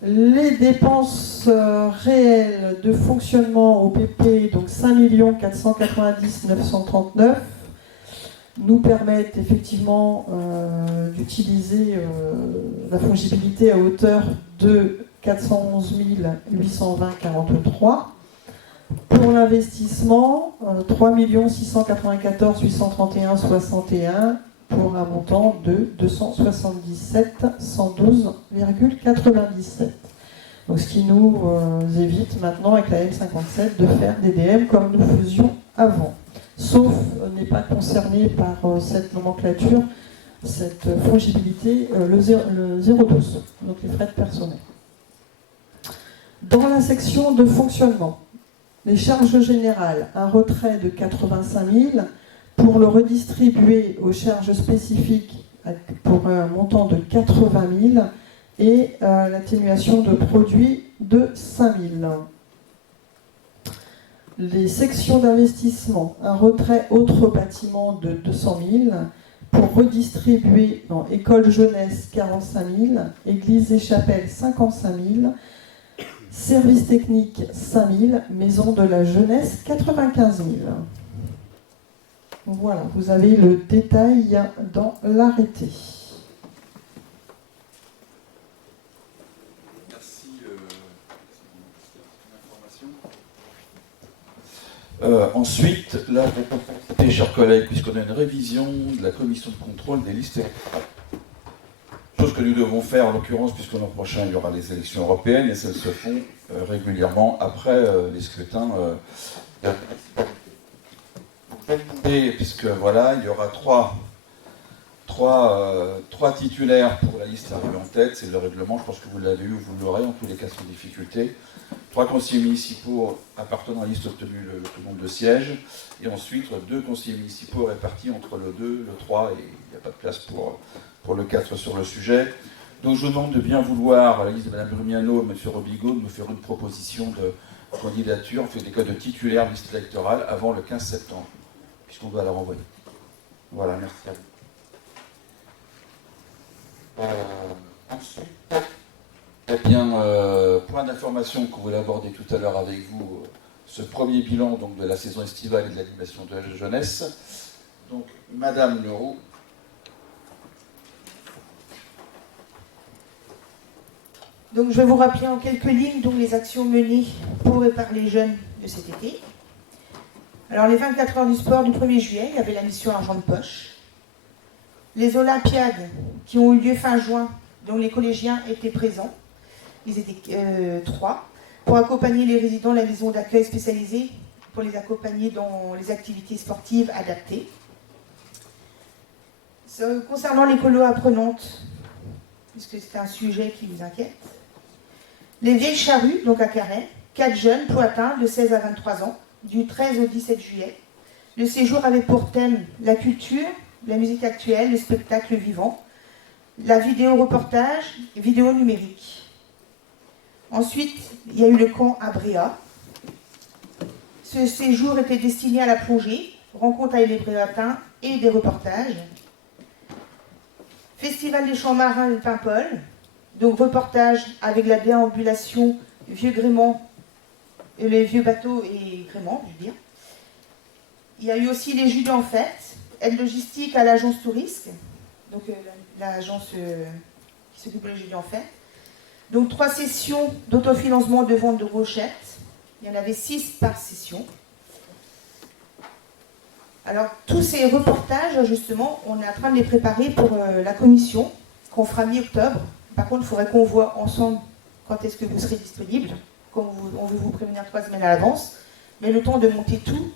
les dépenses réelles de fonctionnement au PP, donc 5 490 939, nous permettent effectivement d'utiliser la fongibilité à hauteur de 411 820,43. Pour l'investissement, 3 694 831,61 pour un montant de 277 112,97. Donc, ce qui nous évite maintenant avec la M57 de faire des DM comme nous faisions avant. Sauf n'est pas concerné par cette nomenclature, cette fongibilité, le 0,12, donc les frais de personnel. Dans la section de fonctionnement, les charges générales, un retrait de 85 000 pour le redistribuer aux charges spécifiques pour un montant de 80 000 et l'atténuation de produits de 5 000. Les sections d'investissement, un retrait autre bâtiment de 200 000 pour redistribuer dans école jeunesse 45 000, église et chapelle 55 000, service technique 5 000, maison de la jeunesse 95 000. Voilà, vous avez le détail dans l'arrêté. Ensuite, là, chers collègues, puisqu'on a une révision de la commission de contrôle des listes électorales. Chose que nous devons faire en l'occurrence, puisque l'an prochain il y aura les élections européennes et celles se font régulièrement après les scrutins. Et puisque voilà, il y aura trois titulaires pour la liste arrivée en tête, c'est le règlement, je pense que vous l'avez eu ou vous l'aurez, en tous les cas sans difficulté. 3 conseillers municipaux appartenant à la liste obtenue le nombre de sièges, et ensuite 2 conseillers municipaux répartis entre le 2, le 3, et il n'y a pas de place pour le 4 sur le sujet. Donc je vous demande de bien vouloir, à la liste de Mme Brumiano et M. Robigo, de nous faire une proposition de candidature, on fait des cas de titulaire de liste électorale avant le 15 septembre, puisqu'on doit la renvoyer. Voilà, merci à vous. Ensuite, eh bien, point d'information qu'on voulait aborder tout à l'heure avec vous, ce premier bilan donc, de la saison estivale et de l'animation de la jeunesse. Donc, Madame Leroux. Donc, je vais vous rappeler en quelques lignes donc, les actions menées pour et par les jeunes de cet été. Alors, les 24 heures du sport du 1er juillet, il y avait la mission Argent de poche. Les Olympiades qui ont eu lieu fin juin, dont les collégiens étaient présents. Ils étaient 3, pour accompagner les résidents de la maison d'accueil spécialisée, pour les accompagner dans les activités sportives adaptées. Concernant les colos apprenantes, puisque c'est un sujet qui vous inquiète, les vieilles charrues, donc à Carhaix, 4 jeunes poitins de 16 à 23 ans, du 13 au 17 juillet. Le séjour avait pour thème la culture, la musique actuelle, le spectacle vivant. la vidéo reportage, vidéo numérique. Ensuite, il y a eu le camp à Bréa. Ce séjour était destiné à la plongée, rencontre avec les Bréatins et des reportages. Festival des champs marins de Paimpol, donc reportage avec la déambulation vieux gréement, les vieux bateaux et gréement, je veux dire. Il y a eu aussi les Judés en fête, aide logistique à l'agence Tourisque, donc l'agence qui s'occupe des Judés en fête. Donc 3 sessions d'autofinancement de vente de brochettes. Il y en avait 6 par session. Alors tous ces reportages, justement, on est en train de les préparer pour la commission, qu'on fera mi-octobre. Par contre, il faudrait qu'on voit ensemble quand est-ce que vous serez disponible. Comme on veut vous prévenir 3 semaines à l'avance. Mais le temps de monter tout,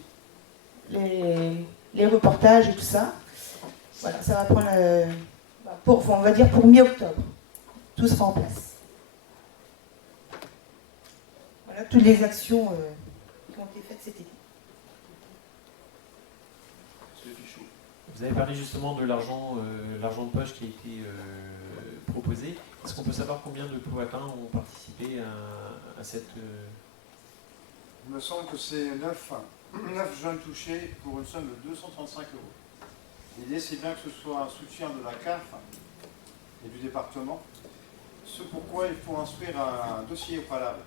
les reportages et tout ça, voilà, ça va prendre, on va dire pour mi-octobre. Tout sera en place. Voilà toutes les actions qui ont été faites cet été. Vous avez parlé justement de l'argent de poche qui a été proposé. Est-ce qu'on peut savoir combien de Powhatans ont participé à cette... Il me semble que c'est 9 jeunes touchés pour une somme de 235 €. L'idée, c'est bien que ce soit un soutien de la CAF et du département, ce pourquoi il faut instruire un dossier au préalable.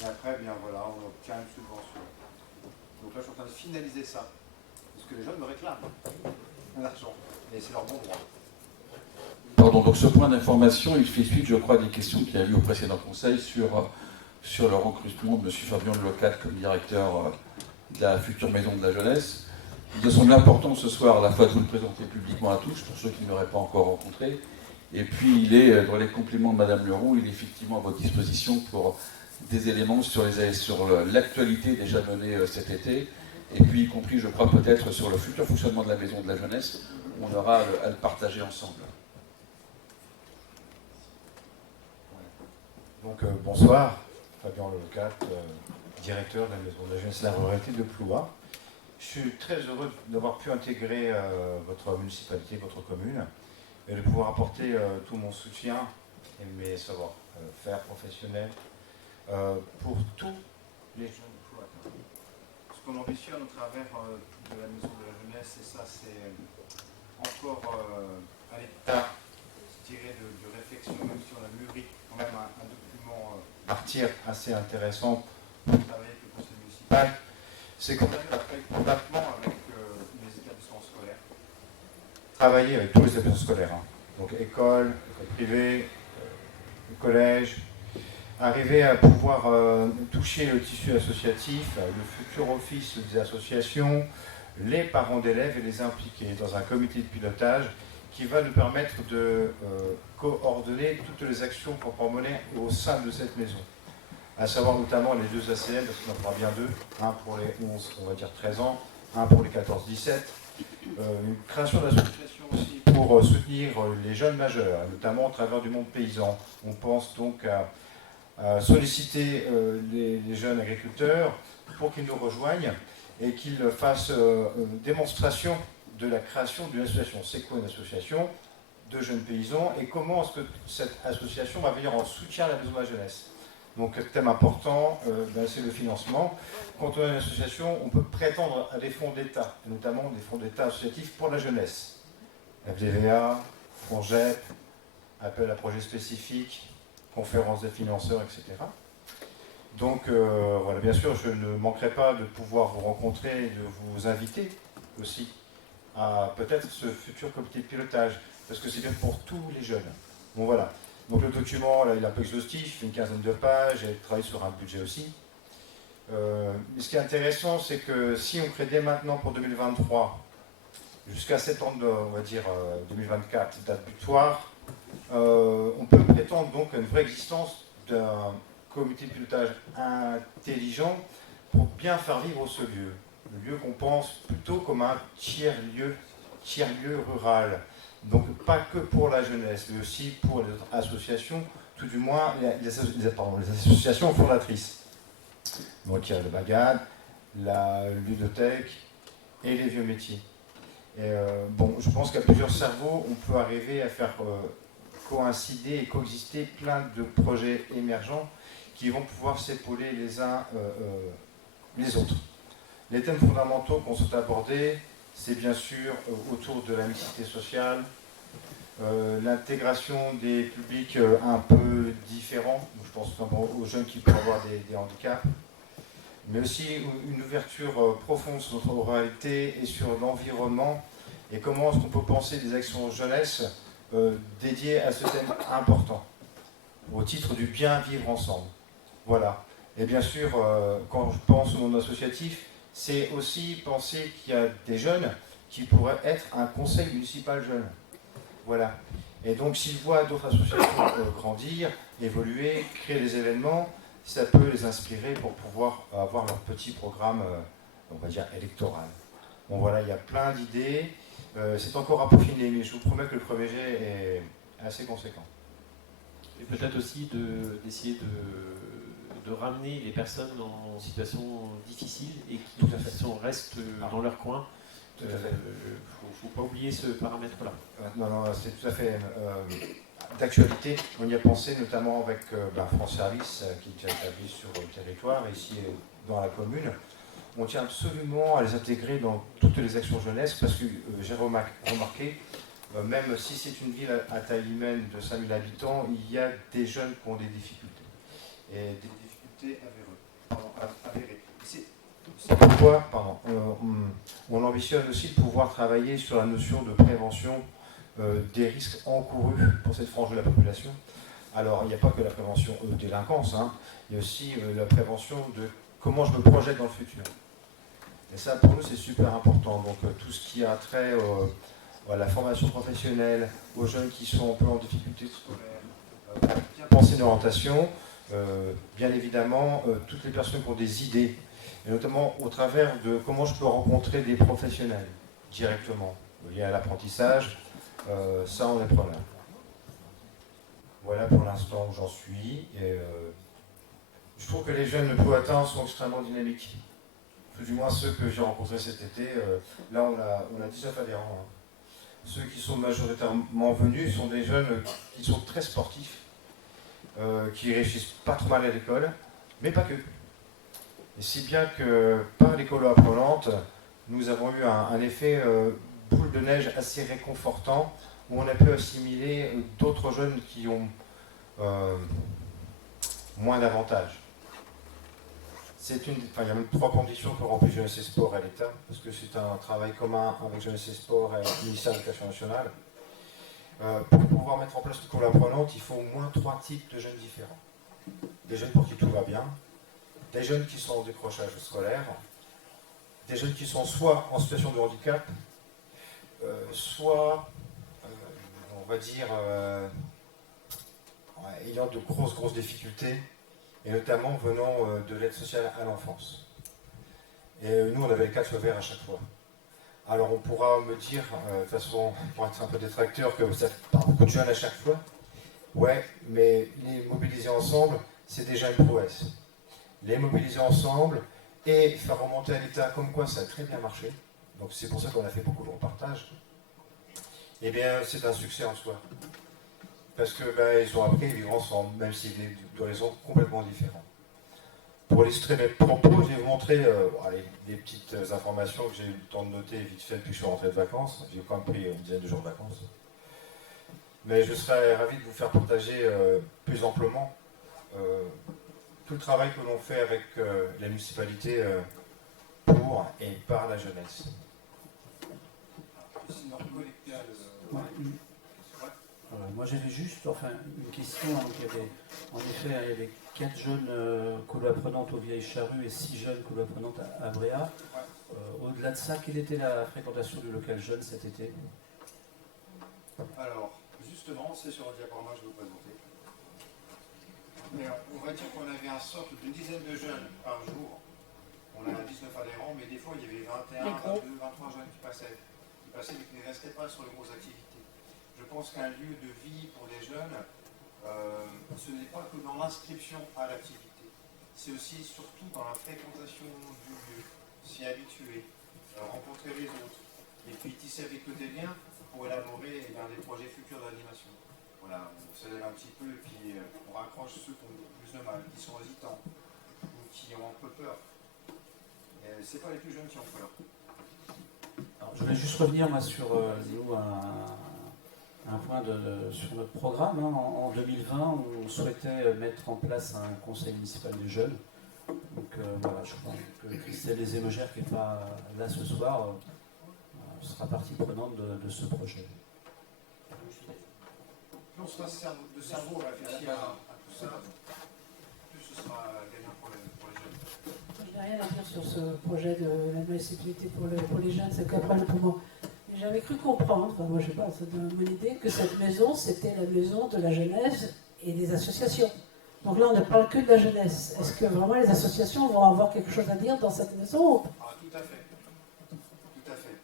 Et après, bien voilà, on obtient une subvention. Donc là, je suis en train de finaliser ça. Parce que les jeunes me réclament l'argent. Et c'est leur bon droit. Pardon, donc ce point d'information, il fait suite, je crois, à des questions qu'il y a eu au précédent conseil sur le recrutement de M. Fabien Lelocat comme directeur de la future maison de la jeunesse. Il me semble important ce soir à la fois de vous le présenter publiquement à tous, pour ceux qui ne l'auraient pas encore rencontré, et puis il est, dans les compléments de Mme Leroux, il est effectivement à votre disposition pour des éléments sur l'actualité déjà menée cet été, et puis y compris, je crois, peut-être sur le futur fonctionnement de la maison de la jeunesse, où on aura à le partager ensemble. Donc bonsoir, Fabien Lelocat, directeur de la maison de la jeunesse et de la ruralité de Ploua. Je suis très heureux d'avoir pu intégrer votre municipalité, votre commune, et de pouvoir apporter tout mon soutien et mes savoir-faire professionnels pour tous les jeunes Plouatins. Ce qu'on ambitionne au travers de la maison de la jeunesse, et ça c'est encore à l'état, je dirais, de réflexion, même si on a mûri quand même un document partir assez intéressant pour travailler avec le conseil municipal, c'est qu'on arrive à travailler conjointement avec les établissements scolaires. Travailler avec tous les établissements scolaires, hein. Donc écoles, privées, collèges, arriver à pouvoir toucher le tissu associatif, le futur office des associations, les parents d'élèves et les impliquer dans un comité de pilotage qui va nous permettre de coordonner toutes les actions qu'on pourra mener au sein de cette maison. À savoir notamment les 2 ACM, parce qu'on en fera bien 2, un pour les 11, on va dire 13 ans, un pour les 14-17. Une création d'associations aussi pour soutenir les jeunes majeurs, notamment au travers du monde paysan. On pense donc à solliciter les jeunes agriculteurs pour qu'ils nous rejoignent et qu'ils fassent une démonstration de la création d'une association. C'est quoi une association de jeunes paysans et comment est-ce que cette association va venir en soutien à la maison de la jeunesse? Donc, thème important, c'est le financement. Quand on a une association, on peut prétendre à des fonds d'État, notamment des fonds d'État associatifs pour la jeunesse. FDVA, FONGEP, appel à projets spécifiques, conférences des financeurs, etc. Donc, voilà, bien sûr, je ne manquerai pas de pouvoir vous rencontrer et de vous inviter aussi à peut-être ce futur comité de pilotage, parce que c'est bien pour tous les jeunes. Bon, voilà. Donc le document, là, il est un peu exhaustif, une 15aine de pages, et travaille sur un budget aussi. Mais ce qui est intéressant, c'est que si on crée dès maintenant pour 2023, jusqu'à septembre, on va dire 2024, date butoir, on peut prétendre donc à une vraie existence d'un comité de pilotage intelligent pour bien faire vivre ce lieu. Le lieu qu'on pense plutôt comme un tiers-lieu rural. Donc pas que pour la jeunesse, mais aussi pour les autres associations, tout du moins les associations fondatrices. Donc il y a le Bagad, la ludothèque et les vieux métiers. Et bon, je pense qu'à plusieurs cerveaux, on peut arriver à faire coïncider et coexister plein de projets émergents qui vont pouvoir s'épauler les uns les autres. Les thèmes fondamentaux qu'on souhaite aborder, c'est bien sûr autour de la mixité sociale, l'intégration des publics un peu différents, je pense notamment aux jeunes qui peuvent avoir des handicaps, mais aussi une ouverture profonde sur notre oralité et sur l'environnement, et comment est-ce qu'on peut penser des actions jeunesse dédiées à ce thème important, au titre du bien vivre ensemble. Voilà. Et bien sûr, quand je pense au monde associatif, c'est aussi penser qu'il y a des jeunes qui pourraient être un conseil municipal jeune. Voilà. Et donc, s'ils voient d'autres associations grandir, évoluer, créer des événements, ça peut les inspirer pour pouvoir avoir leur petit programme, on va dire, électoral. Bon, voilà, il y a plein d'idées. C'est encore à peaufiner, mais je vous promets que le premier jet est assez conséquent. Et peut-être aussi d'essayer de ramener les personnes en situation difficile et qui restent dans leur coin. Tout à fait. Faut pas oublier ce paramètre-là. Non, c'est tout à fait d'actualité. On y a pensé notamment avec France Service, qui est déjà établi sur le territoire, ici dans la commune. On tient absolument à les intégrer dans toutes les actions jeunesse parce que j'ai remarqué, même si c'est une ville à taille humaine de 5000 habitants, il y a des jeunes qui ont des difficultés. Et des difficultés avérées. C'est pourquoi on ambitionne aussi de pouvoir travailler sur la notion de prévention des risques encourus pour cette frange de la population. Alors, il n'y a pas que la prévention délinquance, hein, il y a aussi la prévention de comment je me projette dans le futur. Et ça, pour nous, c'est super important. Donc, tout ce qui a trait à la formation professionnelle, aux jeunes qui sont un peu en difficulté scolaire, bien penser une orientation, bien évidemment, toutes les personnes qui ont des idées, et notamment au travers de comment je peux rencontrer des professionnels directement, liés à l'apprentissage, ça, on est preneur. Voilà pour l'instant où j'en suis. Et, je trouve que les jeunes de Powhatan sont extrêmement dynamiques. Du moins ceux que j'ai rencontrés cet été. Là, on a 19 adhérents. Hein. Ceux qui sont majoritairement venus sont des jeunes qui sont très sportifs, qui réussissent pas trop mal à l'école, mais pas que. Et si bien que par l'école apprenante, nous avons eu un effet boule de neige assez réconfortant, où on a pu assimiler d'autres jeunes qui ont moins d'avantages. Il y a même 3 conditions pour remplir Jeunesse et Sport à l'État, parce que c'est un travail commun avec Jeunesse et Sport et le ministère de l'Éducation nationale. Pour pouvoir mettre en place l'école apprenante, il faut au moins 3 types de jeunes différents. Des jeunes pour qui tout va bien, des jeunes qui sont en décrochage scolaire, des jeunes qui sont soit en situation de handicap, soit, on va dire, ayant de grosses difficultés, et notamment venant de l'aide sociale à l'enfance. Et nous, on avait les 4 feux verts à chaque fois. Alors on pourra me dire, de toute façon, pour être un peu détracteur, que ça fait pas beaucoup de jeunes à chaque fois. Ouais, mais les mobiliser ensemble, c'est déjà une prouesse. Les mobiliser ensemble et faire remonter à l'État comme quoi ça a très bien marché. Donc c'est pour ça qu'on a fait beaucoup de repartages. Eh bien, c'est un succès en soi. Parce que ils ont appris à vivre ensemble, même s'ils viennent d'horizons complètement différents. Pour illustrer mes propos, je vais vous montrer des petites informations que j'ai eu le temps de noter vite fait depuis que je suis rentré de vacances. J'ai quand même pris une dizaine de jours de vacances. Mais je serais ravi de vous faire partager plus amplement tout le travail que l'on fait avec la municipalité pour et par la jeunesse. Moi j'avais juste une question. Donc, il y avait 4 jeunes colo apprenantes aux Vieilles Charrues et 6 jeunes colo apprenantes à Bréa. Au-delà de ça, quelle était la fréquentation du local jeune cet été? Alors, justement, c'est sur le diaporama que je vais vous présenter. On va dire qu'on avait un sorte de dizaine de jeunes par jour. On a 19 adhérents, mais des fois il y avait 21, 22, 23 jeunes qui passaient, mais qui ne restaient pas sur les grosses activités. Je pense qu'un lieu de vie pour les jeunes, ce n'est pas que dans l'inscription à l'activité. C'est aussi surtout dans la fréquentation du lieu, s'y habituer, rencontrer les autres, et puis tisser avec eux des liens pour élaborer des projets futurs d'animation. Voilà, on s'élève un petit peu et puis on raccroche ceux qui ont plus de mal, qui sont hésitants ou qui ont un peu peur. C'est pas les plus jeunes qui ont peur. Alors, je voulais juste revenir moi, sur nous, un point sur notre programme. Hein. En 2020, on souhaitait mettre en place un conseil municipal des jeunes. Donc voilà, je crois que Christelle Les Émegères, qui n'est pas là ce soir, sera partie prenante de ce projet. Plus on sera de cerveau à réfléchir à tout ça, plus ce sera gagnant pour les jeunes. Je n'ai rien à dire sur ce projet de la municipalité pour les jeunes, c'est qu'après le poumon. Mais j'avais cru comprendre, enfin, moi je ne sais pas, c'est une bonne idée, que cette maison, c'était la maison de la jeunesse et des associations. Donc là, on ne parle que de la jeunesse. Est-ce que vraiment les associations vont avoir quelque chose à dire dans cette maison? Ah, tout à fait. Tout à fait.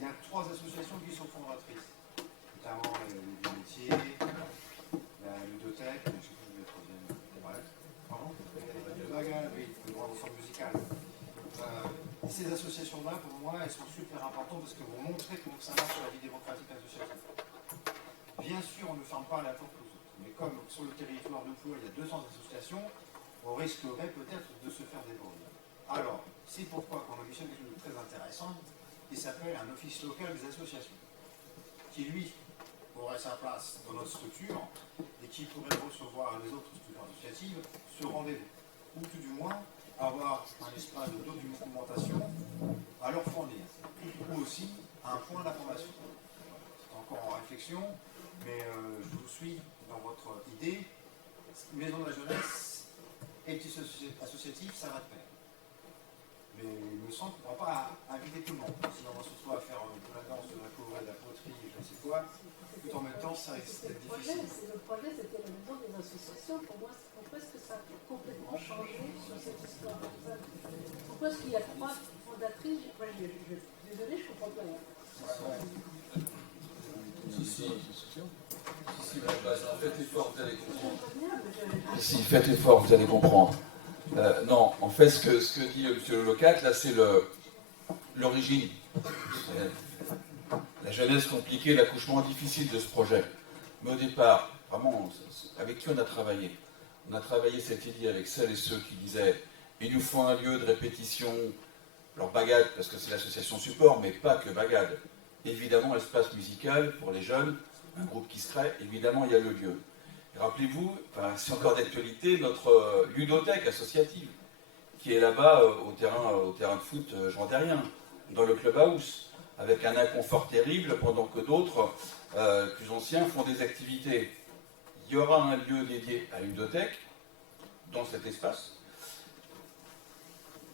Il y a 3 associations qui sont fondatrices, notamment les métiers, la ludothèque, je ne sais plus le troisième, bref, pardon, le bagage, oui, le grand ensemble musical. Ces associations-là, pour moi, elles sont super importantes parce que vous montrez comment ça marche sur la vie démocratique associative. Bien sûr, on ne ferme pas la porte aux autres, mais comme sur le territoire de Ploua, il y a 200 associations, on risquerait peut-être de se faire déborder. Alors, c'est pourquoi qu'on auditionne quelque chose de très intéressant, qui s'appelle un office local des associations, qui lui aurait sa place dans notre structure et qui pourrait recevoir les autres structures associatives ce rendez-vous, ou tout du moins avoir un espace de documentation à leur fournir, ou aussi un point d'information. C'est encore en réflexion, mais je vous suis dans votre idée. Maison de la jeunesse et petit associatif, ça va de pair. Mais il me semble qu'on ne pourra pas inviter tout le monde. Sinon, on va se retrouver à faire de la danse, de la choré, de la poterie, je ne sais quoi. Tout en même temps, ça risque d'être difficile. Le projet, c'était la maison des associations. Pour moi, pourquoi est-ce que ça a complètement changé sur cette histoire? Pourquoi est-ce qu'il y a 3 fondatrices? Désolée, je ne comprends pas rien. Faites effort, vous allez comprendre. Si, faites effort, vous allez comprendre. Non, en fait, ce que dit M. Lelocat, là, c'est l'origine. La jeunesse compliquée, l'accouchement difficile de ce projet. Mais au départ, vraiment, avec qui on a travaillé? On a travaillé cette idée avec celles et ceux qui disaient « il nous faut un lieu de répétition ». Alors Bagad, parce que c'est l'association support, mais pas que Bagad. Évidemment, espace musical pour les jeunes, un groupe qui se crée, évidemment, il y a le lieu. Rappelez-vous, enfin, c'est encore d'actualité, notre ludothèque associative, qui est là-bas au terrain de foot Jean Derrien, dans le clubhouse, avec un inconfort terrible, pendant que d'autres, plus anciens, font des activités. Il y aura un lieu dédié à la ludothèque, dans cet espace.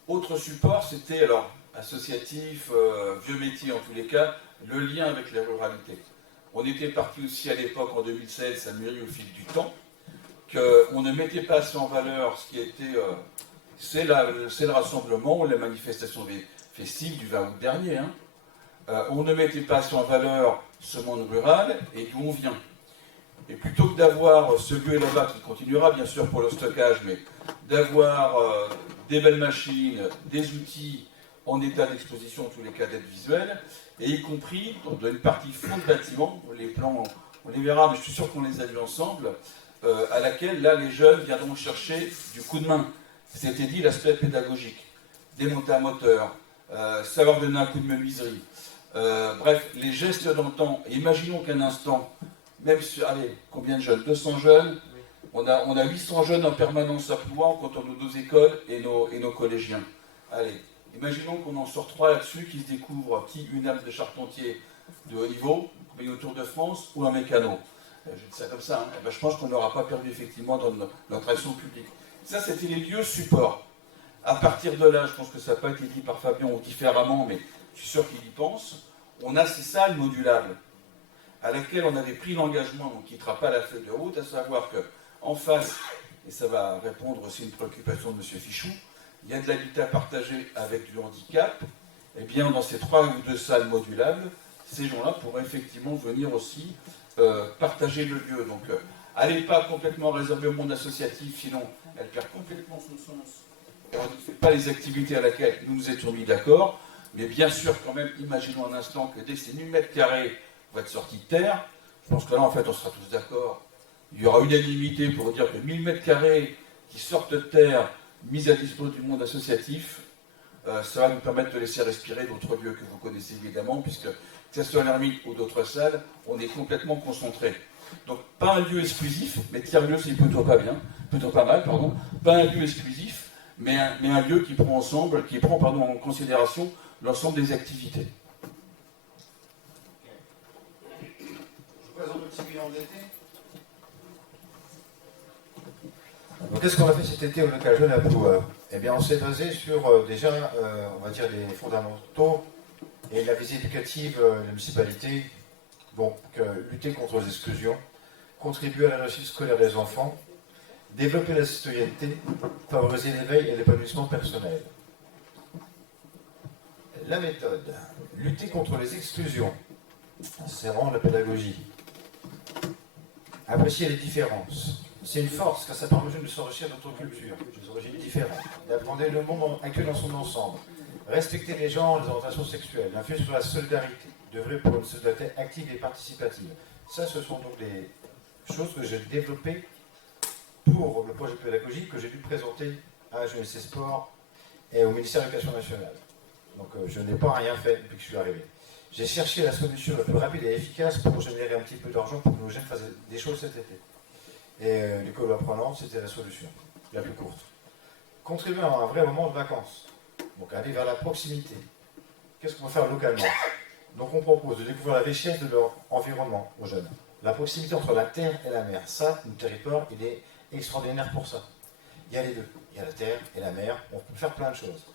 Autre support, c'était, alors, associatif, vieux métier en tous les cas, le lien avec les ruralités. On était parti aussi à l'époque, en 2016, ça mûrit au fil du temps, qu'on ne mettait pas assez en valeur ce qui était... c'est le rassemblement, la manifestation festive du 20 août dernier. Hein. On ne mettait pas assez en valeur ce monde rural et d'où on vient. Et plutôt que d'avoir ce lieu là-bas, qui continuera bien sûr pour le stockage, mais d'avoir des belles machines, des outils en état d'exposition, en tous les cas d'aide visuelle, et y compris dans une partie fond de bâtiment, les plans, on les verra, mais je suis sûr qu'on les a vus ensemble, à laquelle, là, les jeunes viendront chercher du coup de main. C'était dit, l'aspect pédagogique, démonter un moteur, savoir donner un coup de menuiserie. Bref, les gestes d'antan. Imaginons qu'un instant, même sur, allez, combien de jeunes? 200 jeunes. On a 800 jeunes en permanence à Ploua, en comptant nos 2 écoles et nos collégiens. Allez, imaginons qu'on en sort 3 là-dessus qui se découvrent une âme de charpentier de haut niveau, comme au Tour de France, ou un mécano. Je dis ça comme ça, hein. Ben, je pense qu'on n'aura pas perdu effectivement dans notre action publique. Ça, c'était les lieux supports. À partir de là, je pense que ça n'a pas été dit par Fabien ou différemment, mais je suis sûr qu'il y pense, on a ces salles modulables, à laquelle on avait pris l'engagement, on ne quittera pas la feuille de route, à savoir qu'en face, et ça va répondre aussi à une préoccupation de M. Fichou, il y a de l'habitat partagé avec du handicap, et bien dans ces 3 ou 2 salles modulables, ces gens-là pourraient effectivement venir aussi partager le lieu. Donc, elle n'est pas complètement réservée au monde associatif, sinon elle perd complètement son sens. Et on ne fait pas les activités à laquelle nous nous étions mis d'accord. Mais bien sûr, quand même, imaginons un instant que dès que ces 1000 mètres carrés vont être sortis de terre, je pense que là, en fait, on sera tous d'accord. Il y aura unanimité pour dire que 1000 mètres carrés qui sortent de terre, mis à disposition du monde associatif, ça va nous permettre de laisser respirer d'autres lieux que vous connaissez évidemment, puisque que ce soit l'ermite ou d'autres salles, on est complètement concentré. Donc pas un lieu exclusif, mais tiers-lieu c'est plutôt pas mal, pardon. Pas un lieu exclusif, mais un lieu qui prend en considération l'ensemble des activités. Je vous présente le petit bilan d'été. Donc, qu'est-ce qu'on a fait cet été au local jeune à Plouha? Eh bien, on s'est basé sur déjà, on va dire, les fondamentaux et la visée éducative de la municipalité. Donc, lutter contre les exclusions, contribuer à la réussite scolaire des enfants, développer la citoyenneté, favoriser l'éveil et l'épanouissement personnel. La méthode, lutter contre les exclusions, c'est vraiment la pédagogie. Apprécier les différences. C'est une force car ça permet aux jeunes de s'enrichir d'autres cultures, des origines différentes, d'apprendre le monde actuel dans son ensemble, respecter les genres, les orientations sexuelles, influer sur la solidarité, d'œuvrer pour une solidarité active et participative. Ça, ce sont donc des choses que j'ai développées pour le projet pédagogique que j'ai dû présenter à Jeunesse et Sport et au ministère de l'Éducation nationale. Donc je n'ai pas rien fait depuis que je suis arrivé. J'ai cherché la solution la plus rapide et efficace pour générer un petit peu d'argent pour que nos jeunes fassent des choses cet été. Et l'école apprenante, c'était la solution, la plus courte. Contribuer à un vrai moment de vacances. Donc aller vers la proximité. Qu'est-ce qu'on va faire localement? Donc on propose de découvrir la richesse de leur environnement aux jeunes. La proximité entre la terre et la mer. Ça, notre territoire, il est extraordinaire pour ça. Il y a les deux. Il y a la terre et la mer. On peut faire plein de choses.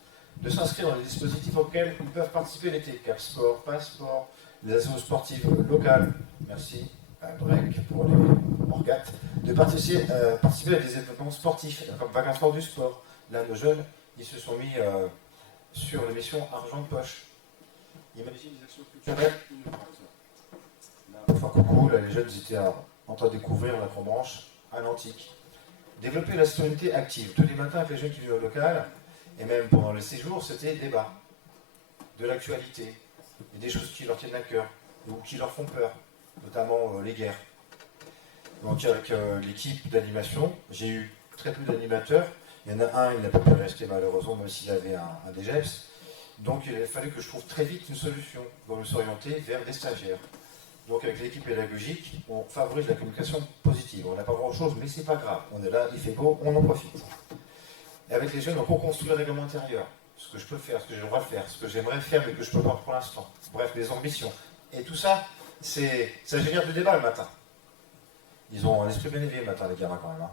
De s'inscrire dans les dispositifs auxquels ils peuvent participer l'été. Cap Sport, Passeport, les associations sportives locales. Merci à Drake pour les orgates. De participer à des événements sportifs, comme Vacances du sport. Là, nos jeunes, ils se sont mis sur l'émission Argent de poche. Imaginez des actions culturelles. Enfin, coucou, là, les jeunes étaient en train de découvrir l'acrobranche à l'antique. Développer la citoyenneté active. Tous les matins, avec les jeunes qui vivent au local, et même pendant les séjours, c'était débat. De l'actualité. Et des choses qui leur tiennent à cœur, ou qui leur font peur, notamment les guerres. Donc, avec l'équipe d'animation, j'ai eu très peu d'animateurs. Il y en a un, il n'a pas pu rester malheureusement, même s'il avait un DGEPS. Donc il a fallu que je trouve très vite une solution pour me s'orienter vers des stagiaires. Donc avec l'équipe pédagogique, on favorise la communication positive. On n'a pas grand-chose, mais c'est pas grave. On est là, il fait beau, on en profite. Et avec les jeunes, on reconstruit le règlement intérieur. Ce que je peux faire, ce que j'ai le droit de faire, ce que j'aimerais faire, mais que je ne peux pas pour l'instant. Bref, des ambitions. Et tout ça, ça génère du débat le matin. Ils ont un esprit bien élevé le matin, les gamins, quand même. Hein.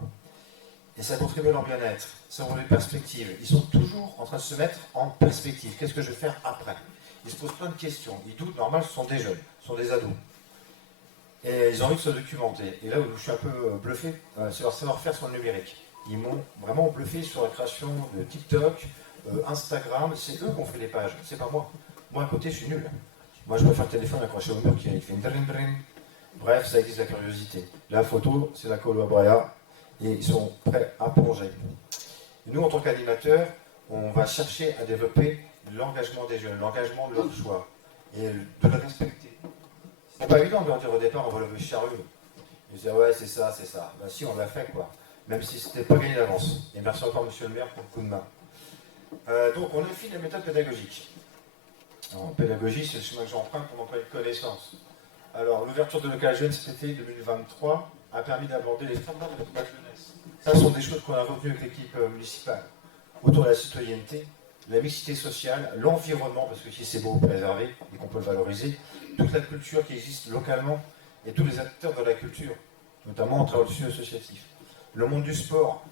Et ça contribue à leur bien-être, ça ouvre les perspectives. Ils sont toujours en train de se mettre en perspective. Qu'est-ce que je vais faire après? Ils se posent plein de questions. Ils doutent, normal, ce sont des jeunes, ce sont des ados. Et ils ont envie de se documenter. Et là où je suis un peu bluffé, c'est leur savoir-faire sur le numérique. Ils m'ont vraiment bluffé sur la création de TikTok, Instagram. C'est eux qui ont fait les pages, c'est pas moi. Moi, à côté, je suis nul. Moi, je préfère le téléphone accroché au mur qui fait une dring dring. Bref, ça existe la curiosité. La photo, c'est la Colo Abrea. Et ils sont prêts à plonger. Et nous, en tant qu'animateurs, on va chercher à développer l'engagement des jeunes, l'engagement de leur choix, et de le respecter. C'est pas évident de leur dire au départ, on va lever le charrue. Ils disent, ouais, c'est ça, c'est ça. Ben si, on l'a fait, quoi. Même si c'était pas gagné d'avance. Et merci encore, monsieur le maire, pour le coup de main. Donc, on affine la méthode pédagogique. En pédagogie, c'est le chemin que j'emprunte pour employer de connaissances. Alors, l'ouverture de local jeune cet été 2023 a permis d'aborder les standards de la jeunesse. Ça sont des choses qu'on a retenues avec l'équipe municipale. Autour de la citoyenneté, la mixité sociale, l'environnement, parce que si c'est beau, préserver et qu'on peut le valoriser, toute la culture qui existe localement et tous les acteurs de la culture, notamment en travers le sujet associatif. Le monde du sport,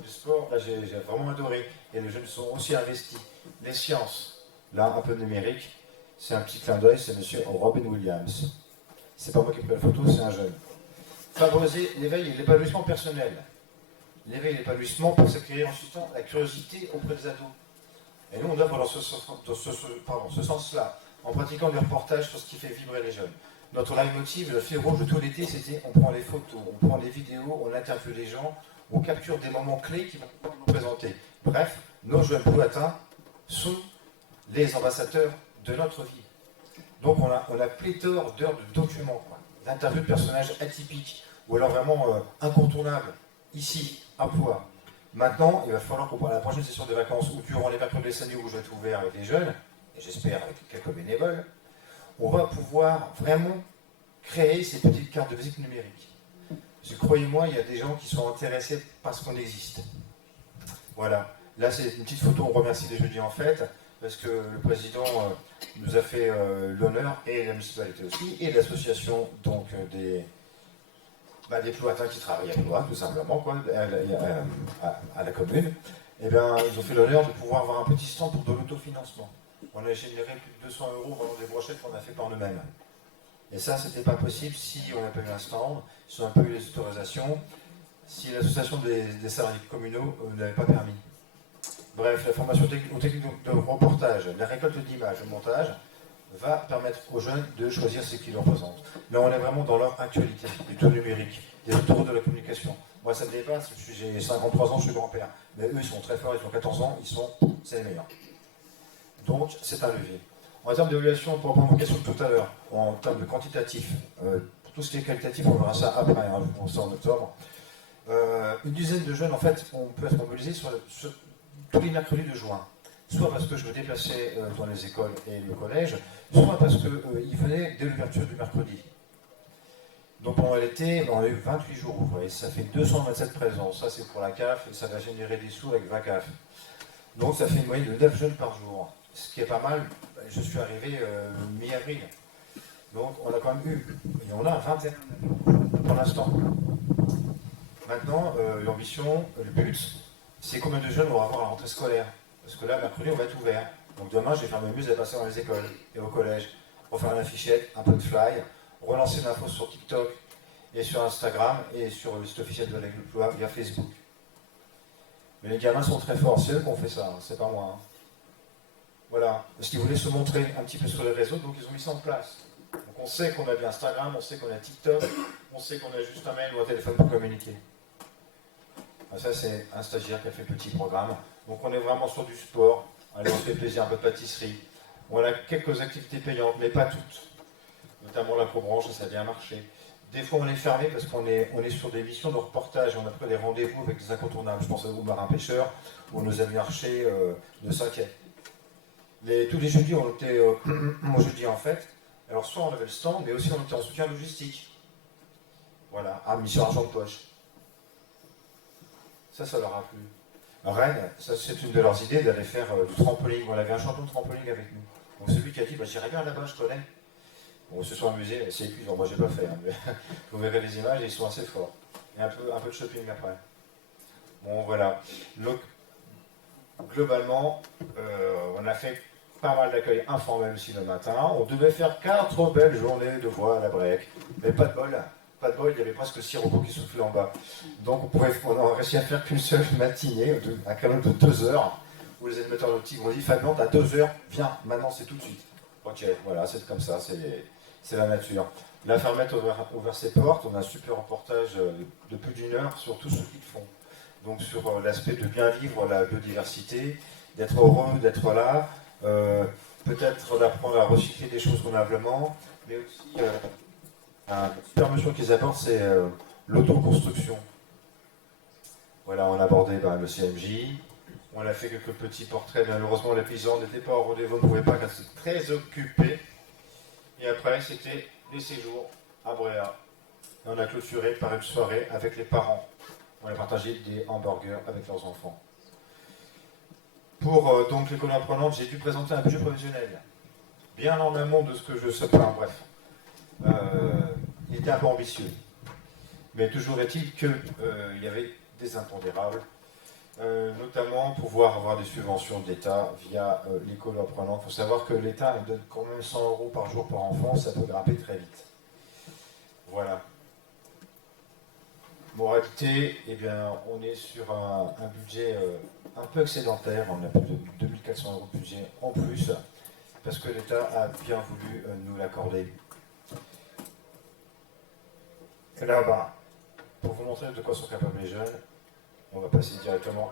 du sport, là j'ai vraiment adoré, et les jeunes sont aussi investis. Les sciences, là un peu de numérique, c'est un petit clin d'œil, c'est monsieur Robin Williams. C'est pas moi qui ai pris la photo, c'est un jeune. Favoriser l'éveil et l'épanouissement personnel. L'éveil et l'épanouissement pour s'acquérir ensuite la curiosité auprès des ados. Et nous, on œuvre dans ce sens-là, en pratiquant des reportages sur ce qui fait vibrer les jeunes. Notre leitmotiv, le fil rouge de tout l'été, c'était on prend les photos, on prend les vidéos, on interviewe les gens, on capture des moments clés qui vont pouvoir nous présenter. Bref, nos jeunes poulatins sont les ambassadeurs de notre vie. Donc on a pléthore d'heures de documents, d'interviews de personnages atypiques, ou alors vraiment incontournables, ici, à Ploie. Maintenant, il va falloir qu'on parle à la prochaine session de vacances, ou durant les mercredis et samedis où je vais être ouvert avec les jeunes, et j'espère avec quelques bénévoles, on va pouvoir vraiment créer ces petites cartes de visite numériques. Parce que croyez-moi, il y a des gens qui sont intéressés parce qu'on existe. Voilà. Là, c'est une petite photo, on remercie les jeudis en fait, parce que le président nous a fait l'honneur, et la municipalité aussi, et l'association donc des Plouatins qui travaillent à Ploie, tout simplement, quoi, à la commune. Eh bien, ils ont fait l'honneur de pouvoir avoir un petit stand pour de l'autofinancement. On a généré plus de 200 € vendant des brochettes qu'on a fait par nous-mêmes. Et ça, c'était pas possible si on n'avait pas eu un stand, si on n'avait pas eu les autorisations, si l'association des salariés communaux n'avait pas permis. Bref, la formation aux techniques de reportage, la récolte d'images, le montage, va permettre aux jeunes de choisir ce qui les représente. Là, on est vraiment dans leur actualité, du tout numérique, des autoroutes de la communication. Moi, ça me dépasse, j'ai 53 ans, je suis grand-père. Mais eux, ils sont très forts, ils ont 14 ans, c'est les meilleurs. Donc, c'est un levier. En termes d'évaluation, pour reprendre vos questions de tout à l'heure, en termes de quantitatif, pour tout ce qui est qualitatif, on verra ça après, on sort en octobre. Une dizaine de jeunes, en fait, on peut être mobilisés sur tous les mercredis de juin. Soit parce que je me déplaçais dans les écoles et le collège, soit parce qu'ils venaient dès l'ouverture du mercredi. Donc pendant l'été, on a eu 28 jours ouvrés, ça fait 227 présences. Ça c'est pour la CAF et ça va générer des sous avec 20 CAF. Donc ça fait une moyenne de 9 jeunes par jour. Ce qui est pas mal, je suis arrivé mi-avril. Donc on a quand même eu, et on a 21 pour l'instant. Maintenant, l'ambition, le but, c'est combien de jeunes vont avoir à la rentrée scolaire. Parce que là, mercredi, on va être ouvert. Donc demain, je vais faire mes muses à passer dans les écoles et au collège, refaire une affichette, un peu de fly, relancer l'info sur TikTok et sur Instagram et sur le site officiel de la Ligue de Ploie via Facebook. Mais les gamins sont très forts, c'est eux qui ont fait ça, hein, c'est pas moi. Hein. Voilà, parce qu'ils voulaient se montrer un petit peu sur les réseaux, donc ils ont mis ça en place. Donc on sait qu'on a bien Instagram, on sait qu'on a TikTok, on sait qu'on a juste un mail ou un téléphone pour communiquer. Ça, c'est un stagiaire qui a fait le petit programme. Donc on est vraiment sur du sport. Allez, on se fait plaisir, un peu de pâtisserie. On a quelques activités payantes, mais pas toutes. Notamment l'acrobranche, ça a bien marché. Des fois, on est fermé parce qu'on est sur des missions de reportage. On a pris des rendez-vous avec des incontournables. Je pense aux marins-pêcheurs ou à nos amis archers de Saint-Quay. Tous les jeudis, on était au jeudi en fait. Alors soit on avait le stand, mais aussi on était en soutien logistique. Voilà, à mission argent de poche. Ça leur a plu. Rennes, ça c'est une de leurs idées d'aller faire du trampoline. On avait un champion de trampoline avec nous. Donc celui qui a dit, j'irai bien là-bas, je connais. Bon, on se sont amusés, c'est épuisant, moi j'ai pas fait. Hein, mais vous verrez les images, ils sont assez forts. Et un peu de shopping après. Bon voilà. Donc, globalement, on a fait pas mal d'accueil informel aussi le matin. On devait faire 4 belles journées de voix à la break. Mais pas de bol. Pas de bol, il y avait presque 6 robots qui soufflaient en bas. Donc on a réussi à faire qu'une seule matinée, un canal de 2 heures, où les animateurs de Tigre ont dit, Fabien, t'as 2 heures, viens, maintenant c'est tout de suite. Ok, voilà, c'est comme ça, c'est la nature. La fermette a ouvert ses portes, on a un super reportage de plus d'1 heure sur tout ce qu'ils font. Donc sur l'aspect de bien vivre la biodiversité, d'être heureux d'être là, peut-être d'apprendre à recycler des choses convenablement, mais aussi une super notion qu'ils apportent, c'est l'autoconstruction. Voilà, on a abordé le CMJ, on a fait quelques petits portraits, malheureusement les paysans n'étaient pas au rendez-vous, ne pouvaient pas, car c'était très occupé. Et après, c'était les séjours à Bréa. Et on a clôturé par une soirée avec les parents. On a partagé des hamburgers avec leurs enfants. Pour donc l'école apprenante, j'ai dû présenter un budget prévisionnel. Bien en amont de ce que je sais pas, bref. Il était un peu ambitieux. Mais toujours est-il qu'il y avait des impondérables, notamment pouvoir avoir des subventions d'État via l'école apprenante. Il faut savoir que l'État donne quand même 100 € par jour par enfant, ça peut grimper très vite. Voilà. Moralité, eh bien, on est sur un budget un peu excédentaire, on a plus de 2400 € de budget en plus, parce que l'État a bien voulu nous l'accorder. Et là, pour vous montrer de quoi sont capables les jeunes, on va passer directement.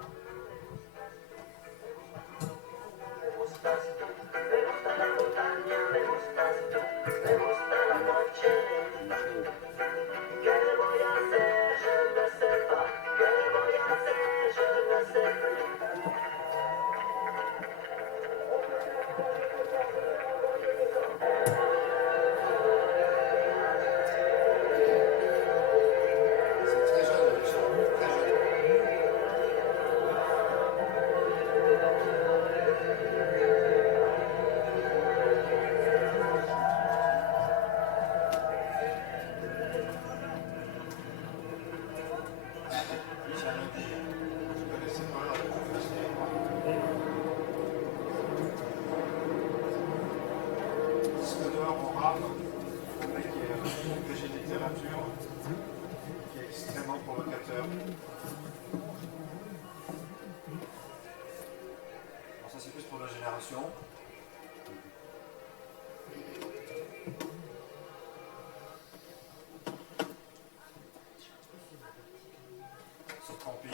Ce camping,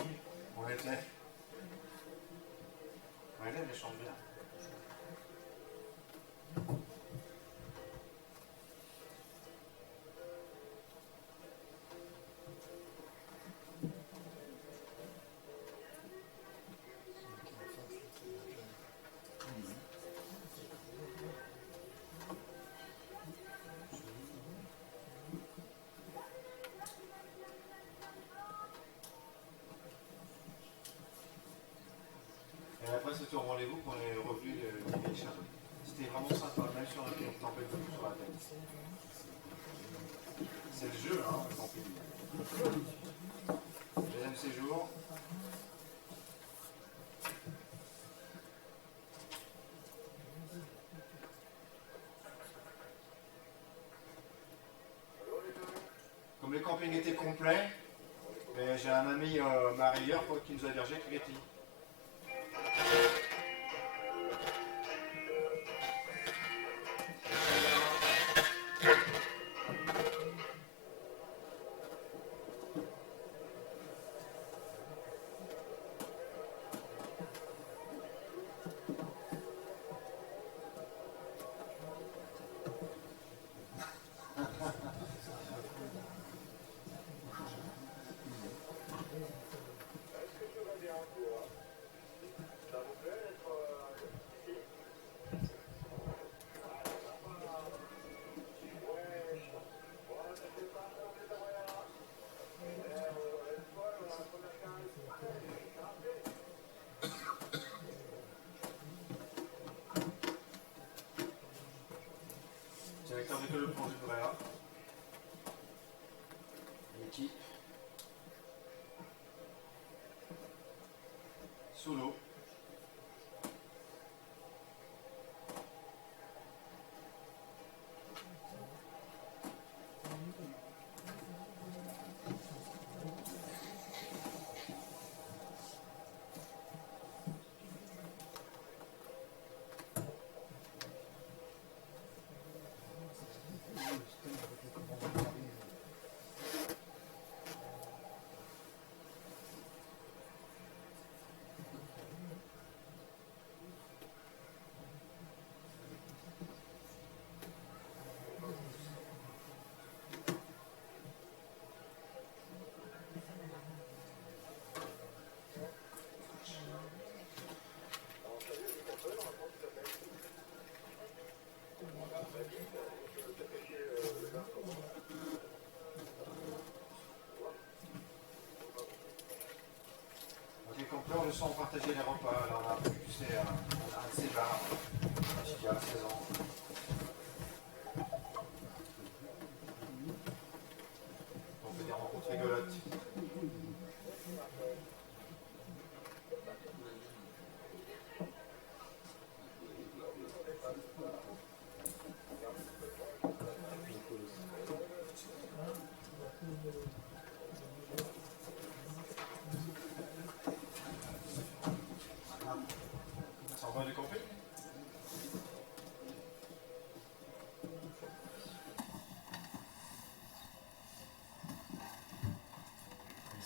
on était. Ouais, là, elle chante bien. Et après, c'est au rendez-vous qu'on est revenu de Michel. C'était vraiment sympa, même si on a pris une tempête de sur la tête. C'est le jeu, hein, le camping. Deuxième séjour. Comme le camping était complet, j'ai un ami marieur qui nous a hébergé avec Rieti. Directeur d'école de plongée de Bréa. L'équipe. Sous l'eau. Le sang partager les repas, alors on a pu à un de ces bars, qui a 16 ans. On fait des rencontres rigolotes.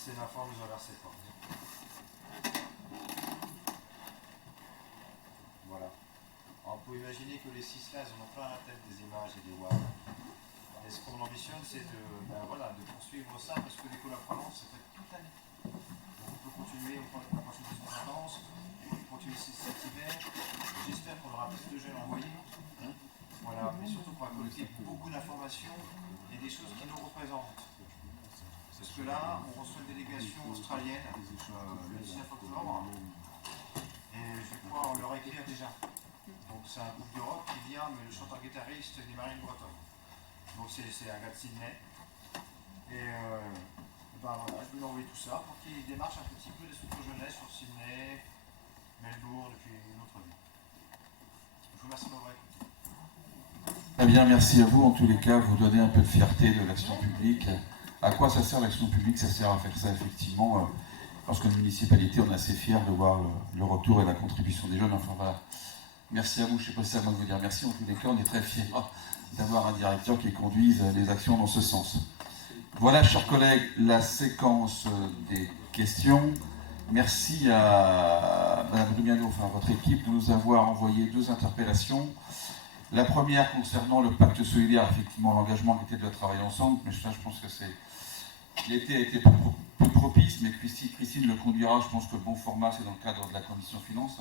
Ces enfants nous ont versé pas. Voilà. Alors, on peut imaginer que les 6 là, ils en ont plein à la tête des images et des waouh. Et ce qu'on ambitionne, c'est de poursuivre ça, parce que l'école à Provence, ça fait toute l'année. Donc on peut continuer, on peut continuer formation et des choses qui nous représentent. Parce que là, on reçoit une délégation australienne le 19 octobre, et je crois on leur écrire déjà. Donc c'est un groupe de rock qui vient, mais le chanteur-guitariste des Marines Bretonnes. Donc c'est un gars de Sydney. Et ben voilà, je vais lui envoyer tout ça pour qu'il démarche un petit peu des structures jeunesse sur Sydney, Melbourne, et puis une autre ville. Je vous remercie de m'avoir écouté. Très bien, merci à vous. En tous les cas, vous donnez un peu de fierté de l'action publique. À quoi ça sert l'action publique? Ça sert à faire ça, effectivement. Parce qu'une municipalité, on est assez fiers de voir le retour et la contribution des jeunes. Enfin voilà. Merci à vous. Je ne sais pas si c'est à moi de vous dire merci. En tous les cas, on est très fiers d'avoir un directeur qui conduise les actions dans ce sens. Voilà, chers collègues, la séquence des questions. Merci à Mme Dumiano, enfin à votre équipe, de nous avoir envoyé 2 interpellations. La première concernant le pacte solidaire, effectivement l'engagement qui était de travailler ensemble, mais ça je pense que l'été a été plus propice, mais Christine le conduira. Je pense que le bon format c'est dans le cadre de la commission finance.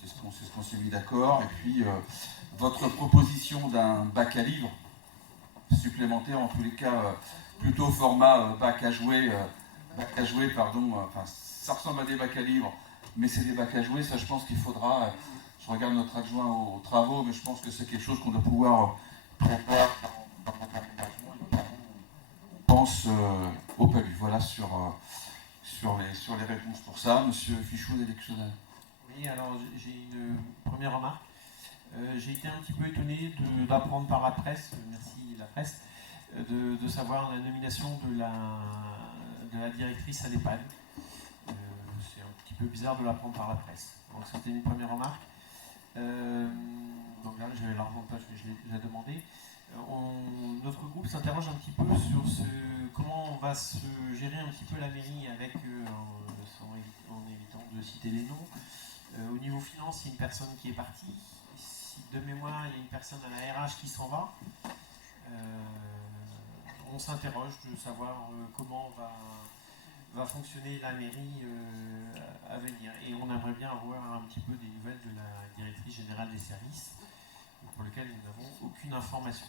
C'est ce qu'on s'est mis d'accord. Et puis votre proposition d'un bac à livres supplémentaire, en tous les cas plutôt format bac à jouer, enfin ça ressemble à des bacs à livres, mais c'est des bacs à jouer. Ça je pense qu'il faudra, je regarde notre adjoint aux travaux, mais je pense que c'est quelque chose qu'on doit pouvoir prévoir dans notre aménagement. On pense au PALU. Voilà sur les réponses pour ça. Monsieur Fichou, vous avez quelque chose à... Oui, alors j'ai une première remarque. J'ai été un petit peu étonné d'apprendre par la presse, merci la presse, de savoir la nomination de la directrice à l'EHPAD. C'est un petit peu bizarre de l'apprendre par la presse. Donc c'était une première remarque. Donc là, je vais la remonter, je l'ai déjà demandé. Notre groupe s'interroge un petit peu sur comment on va se gérer un petit peu la mairie avec, en évitant de citer les noms. Au niveau finance, il y a une personne qui est partie. Si de mémoire, il y a une personne à la RH qui s'en va. On s'interroge de savoir comment va fonctionner la mairie à venir. Et on aimerait bien avoir un petit peu des nouvelles de la directrice générale des services, pour lesquelles nous n'avons aucune information.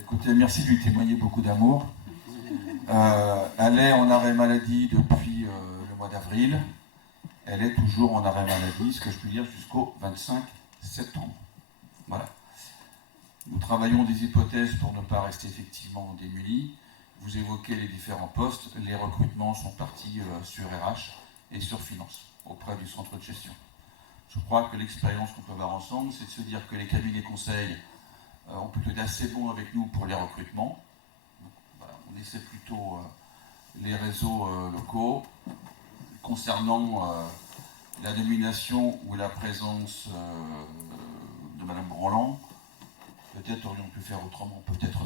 Écoutez, merci de lui témoigner beaucoup d'amour. Elle est en arrêt maladie depuis le mois d'avril. Elle est toujours en arrêt maladie, ce que je peux dire, jusqu'au 25 septembre. Voilà. Nous travaillons des hypothèses pour ne pas rester effectivement démunis. Vous évoquez les différents postes. Les recrutements sont partis sur RH et sur finance, auprès du centre de gestion. Je crois que l'expérience qu'on peut avoir ensemble, c'est de se dire que les cabinets conseils ont plutôt d'assez bons avec nous pour les recrutements. Donc, voilà, on essaie plutôt les réseaux locaux. Concernant la nomination ou la présence de Mme Branland, peut-être aurions pu faire autrement, peut-être.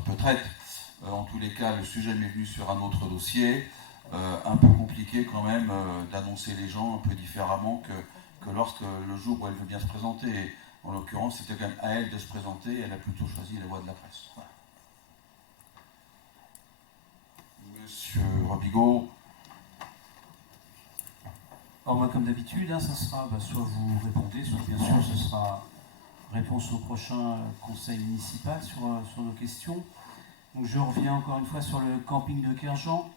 En tous les cas, le sujet m'est venu sur un autre dossier, un peu compliqué quand même d'annoncer les gens un peu différemment que lorsque le jour où elle veut bien se présenter. Et en l'occurrence, c'était quand même à elle de se présenter, elle a plutôt choisi la voie de la presse. Voilà. Monsieur Robigot. Alors moi, comme d'habitude, ça sera soit vous répondez, soit bien sûr ce sera réponse au prochain conseil municipal sur nos questions. Donc je reviens encore une fois sur le camping de Kerjan.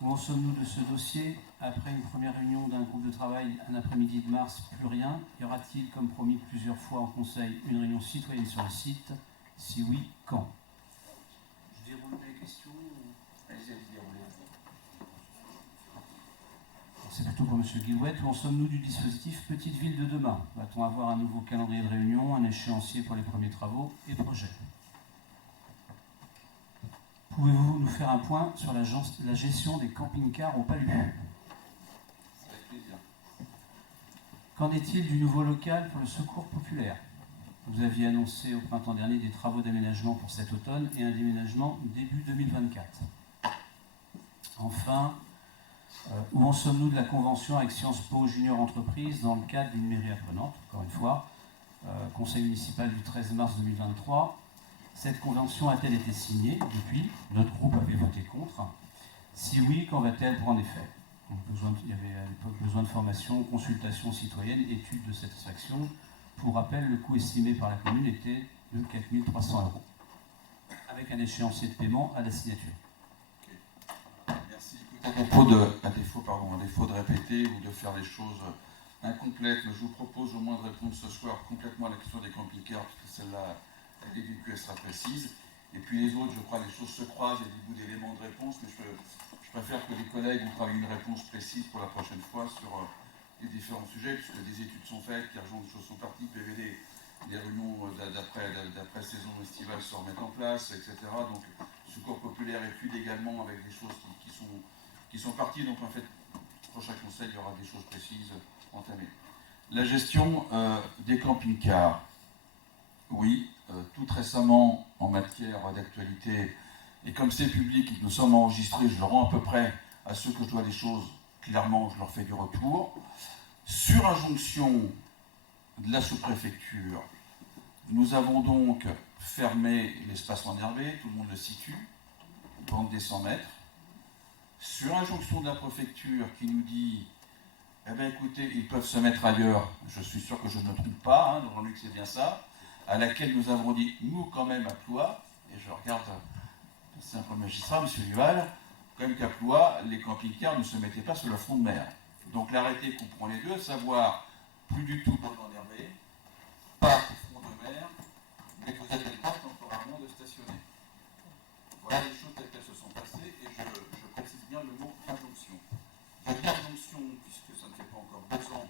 Où en sommes-nous de ce dossier? Après une première réunion d'un groupe de travail un après-midi de mars, plus rien. Y aura-t-il, comme promis plusieurs fois en conseil, une réunion citoyenne sur le site? Si oui, quand? Je déroule les questions. Allez-y, déroulez. C'est plutôt pour M. Guillouette. Où en sommes-nous du dispositif Petite Ville de demain? Va-t-on avoir un nouveau calendrier de réunion, un échéancier pour les premiers travaux et projets? Pouvez-vous nous faire un point sur la gestion des camping-cars au PALU? Avec plaisir. Qu'en est-il du nouveau local pour le secours populaire? Vous aviez annoncé au printemps dernier des travaux d'aménagement pour cet automne et un déménagement début 2024. Enfin, où en sommes-nous de la convention avec Sciences Po Junior Entreprise dans le cadre d'une mairie apprenante? Encore une fois, conseil municipal du 13 mars 2023. Cette convention a-t-elle été signée depuis? Notre groupe avait voté contre. Si oui, quand va-t-elle prendre effet? Il y avait à l'époque besoin de formation, consultation citoyenne, étude de satisfaction. Pour rappel, le coût estimé par la commune était de 4 300 €. avec un échéancier de paiement à la signature. Merci. À défaut de répéter ou de faire les choses incomplètes, je vous propose au moins de répondre ce soir complètement à la question des camping-cars, parce que celle-là, elle est vécue, elle sera précise. Et puis les autres, je crois, les choses se croisent, il y a des bouts d'éléments de réponse, mais je préfère que les collègues nous travaillent une réponse précise pour la prochaine fois sur les différents sujets, puisque des études sont faites, les choses sont parties, PVD, les réunions d'après-saison estivale se remettent en place, etc. Donc, Secours populaire étude également avec des choses qui sont parties. Donc, en fait, au prochain conseil, il y aura des choses précises entamées. La gestion des camping-cars. Oui, tout récemment, en matière d'actualité, et comme c'est public et que nous sommes enregistrés, je le rends à peu près à ceux que je dois des choses, clairement, je leur fais du retour. Sur injonction de la sous-préfecture, nous avons donc fermé l'espace enherbé, tout le monde le situe, bande des 100 mètres. Sur injonction de la préfecture qui nous dit, eh bien écoutez, ils peuvent se mettre ailleurs, je suis sûr que je ne me trompe pas, dans le c'est bien ça, à laquelle nous avons dit, nous quand même à Ploie, et je regarde le simple magistrat, M. Duval, quand même qu'à Ploie, les camping-cars ne se mettaient pas sur le front de mer. Donc l'arrêté comprend les deux, à savoir plus du tout bande enherbée, pas au front de mer, mais vous avez le droit temporairement de stationner. Voilà les choses telles qu'elles se sont passées, et je précise bien le mot injonction. Je dis injonction, puisque ça ne fait pas encore 2 ans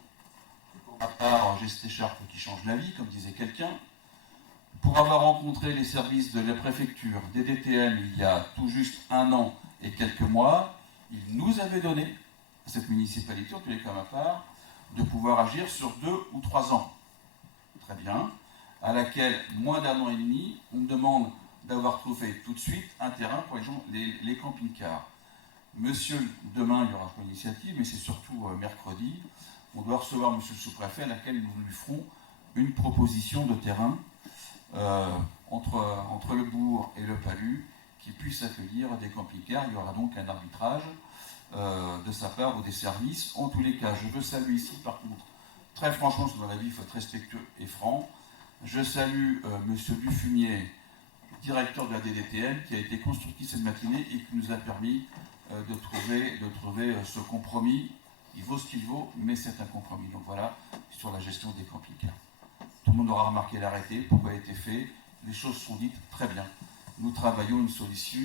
que pour ma part, j'ai cette écharpe qui change la vie, comme disait quelqu'un. Pour avoir rencontré les services de la préfecture, des DTM, il y a tout juste 1 an et quelques mois, ils nous avaient donné, cette municipalité, en tous les cas ma part, de pouvoir agir sur 2 ou 3 ans. Très bien. À laquelle, moins d'1 an et demi, on me demande d'avoir trouvé tout de suite un terrain pour les camping-cars. Monsieur, demain, il y aura une initiative, mais c'est surtout mercredi, on doit recevoir monsieur le sous-préfet, à laquelle nous lui ferons une proposition de terrain entre le bourg et le Palu, qui puisse accueillir des camping-cars. Il y aura donc un arbitrage de sa part ou des services. En tous les cas, je veux saluer ici, par contre, très franchement, parce que dans la vie, il faut être respectueux et franc, je salue monsieur Dufumier, directeur de la DDTM, qui a été constructif cette matinée et qui nous a permis de trouver ce compromis. Il vaut ce qu'il vaut, mais c'est un compromis. Donc voilà, sur la gestion des camping-cars. Tout le monde aura remarqué l'arrêté, pourquoi il a été fait. Les choses sont dites très bien. Nous travaillons une solution.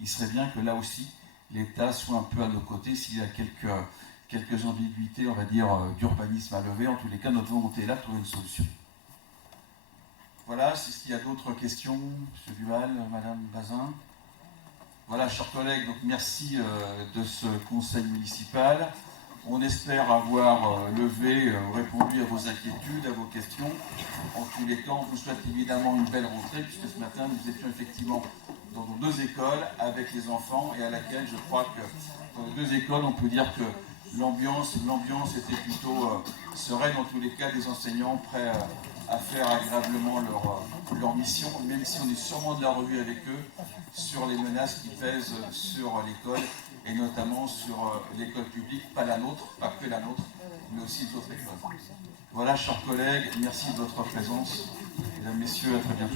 Il serait bien que là aussi, l'État soit un peu à nos côtés s'il y a quelques ambiguïtés, on va dire, d'urbanisme à lever. En tous les cas, notre volonté est là de trouver une solution. Voilà, est-ce qu'il y a d'autres questions, M. Duval, Mme Bazin? Voilà, chers collègues, donc merci de ce conseil municipal. On espère avoir répondu à vos inquiétudes, à vos questions. En tous les cas, on vous souhaite évidemment une belle rentrée, puisque ce matin, nous étions effectivement dans nos 2 écoles avec les enfants, et à laquelle je crois que dans les 2 écoles, on peut dire que l'ambiance était plutôt sereine, en tous les cas, des enseignants prêts à faire agréablement leur mission, même si on est sûrement de la revue avec eux sur les menaces qui pèsent sur l'école, et notamment sur l'école publique, pas la nôtre, pas que la nôtre, mais aussi les autres écoles. Voilà, chers collègues, merci de votre présence. Mesdames, Messieurs, à très bientôt.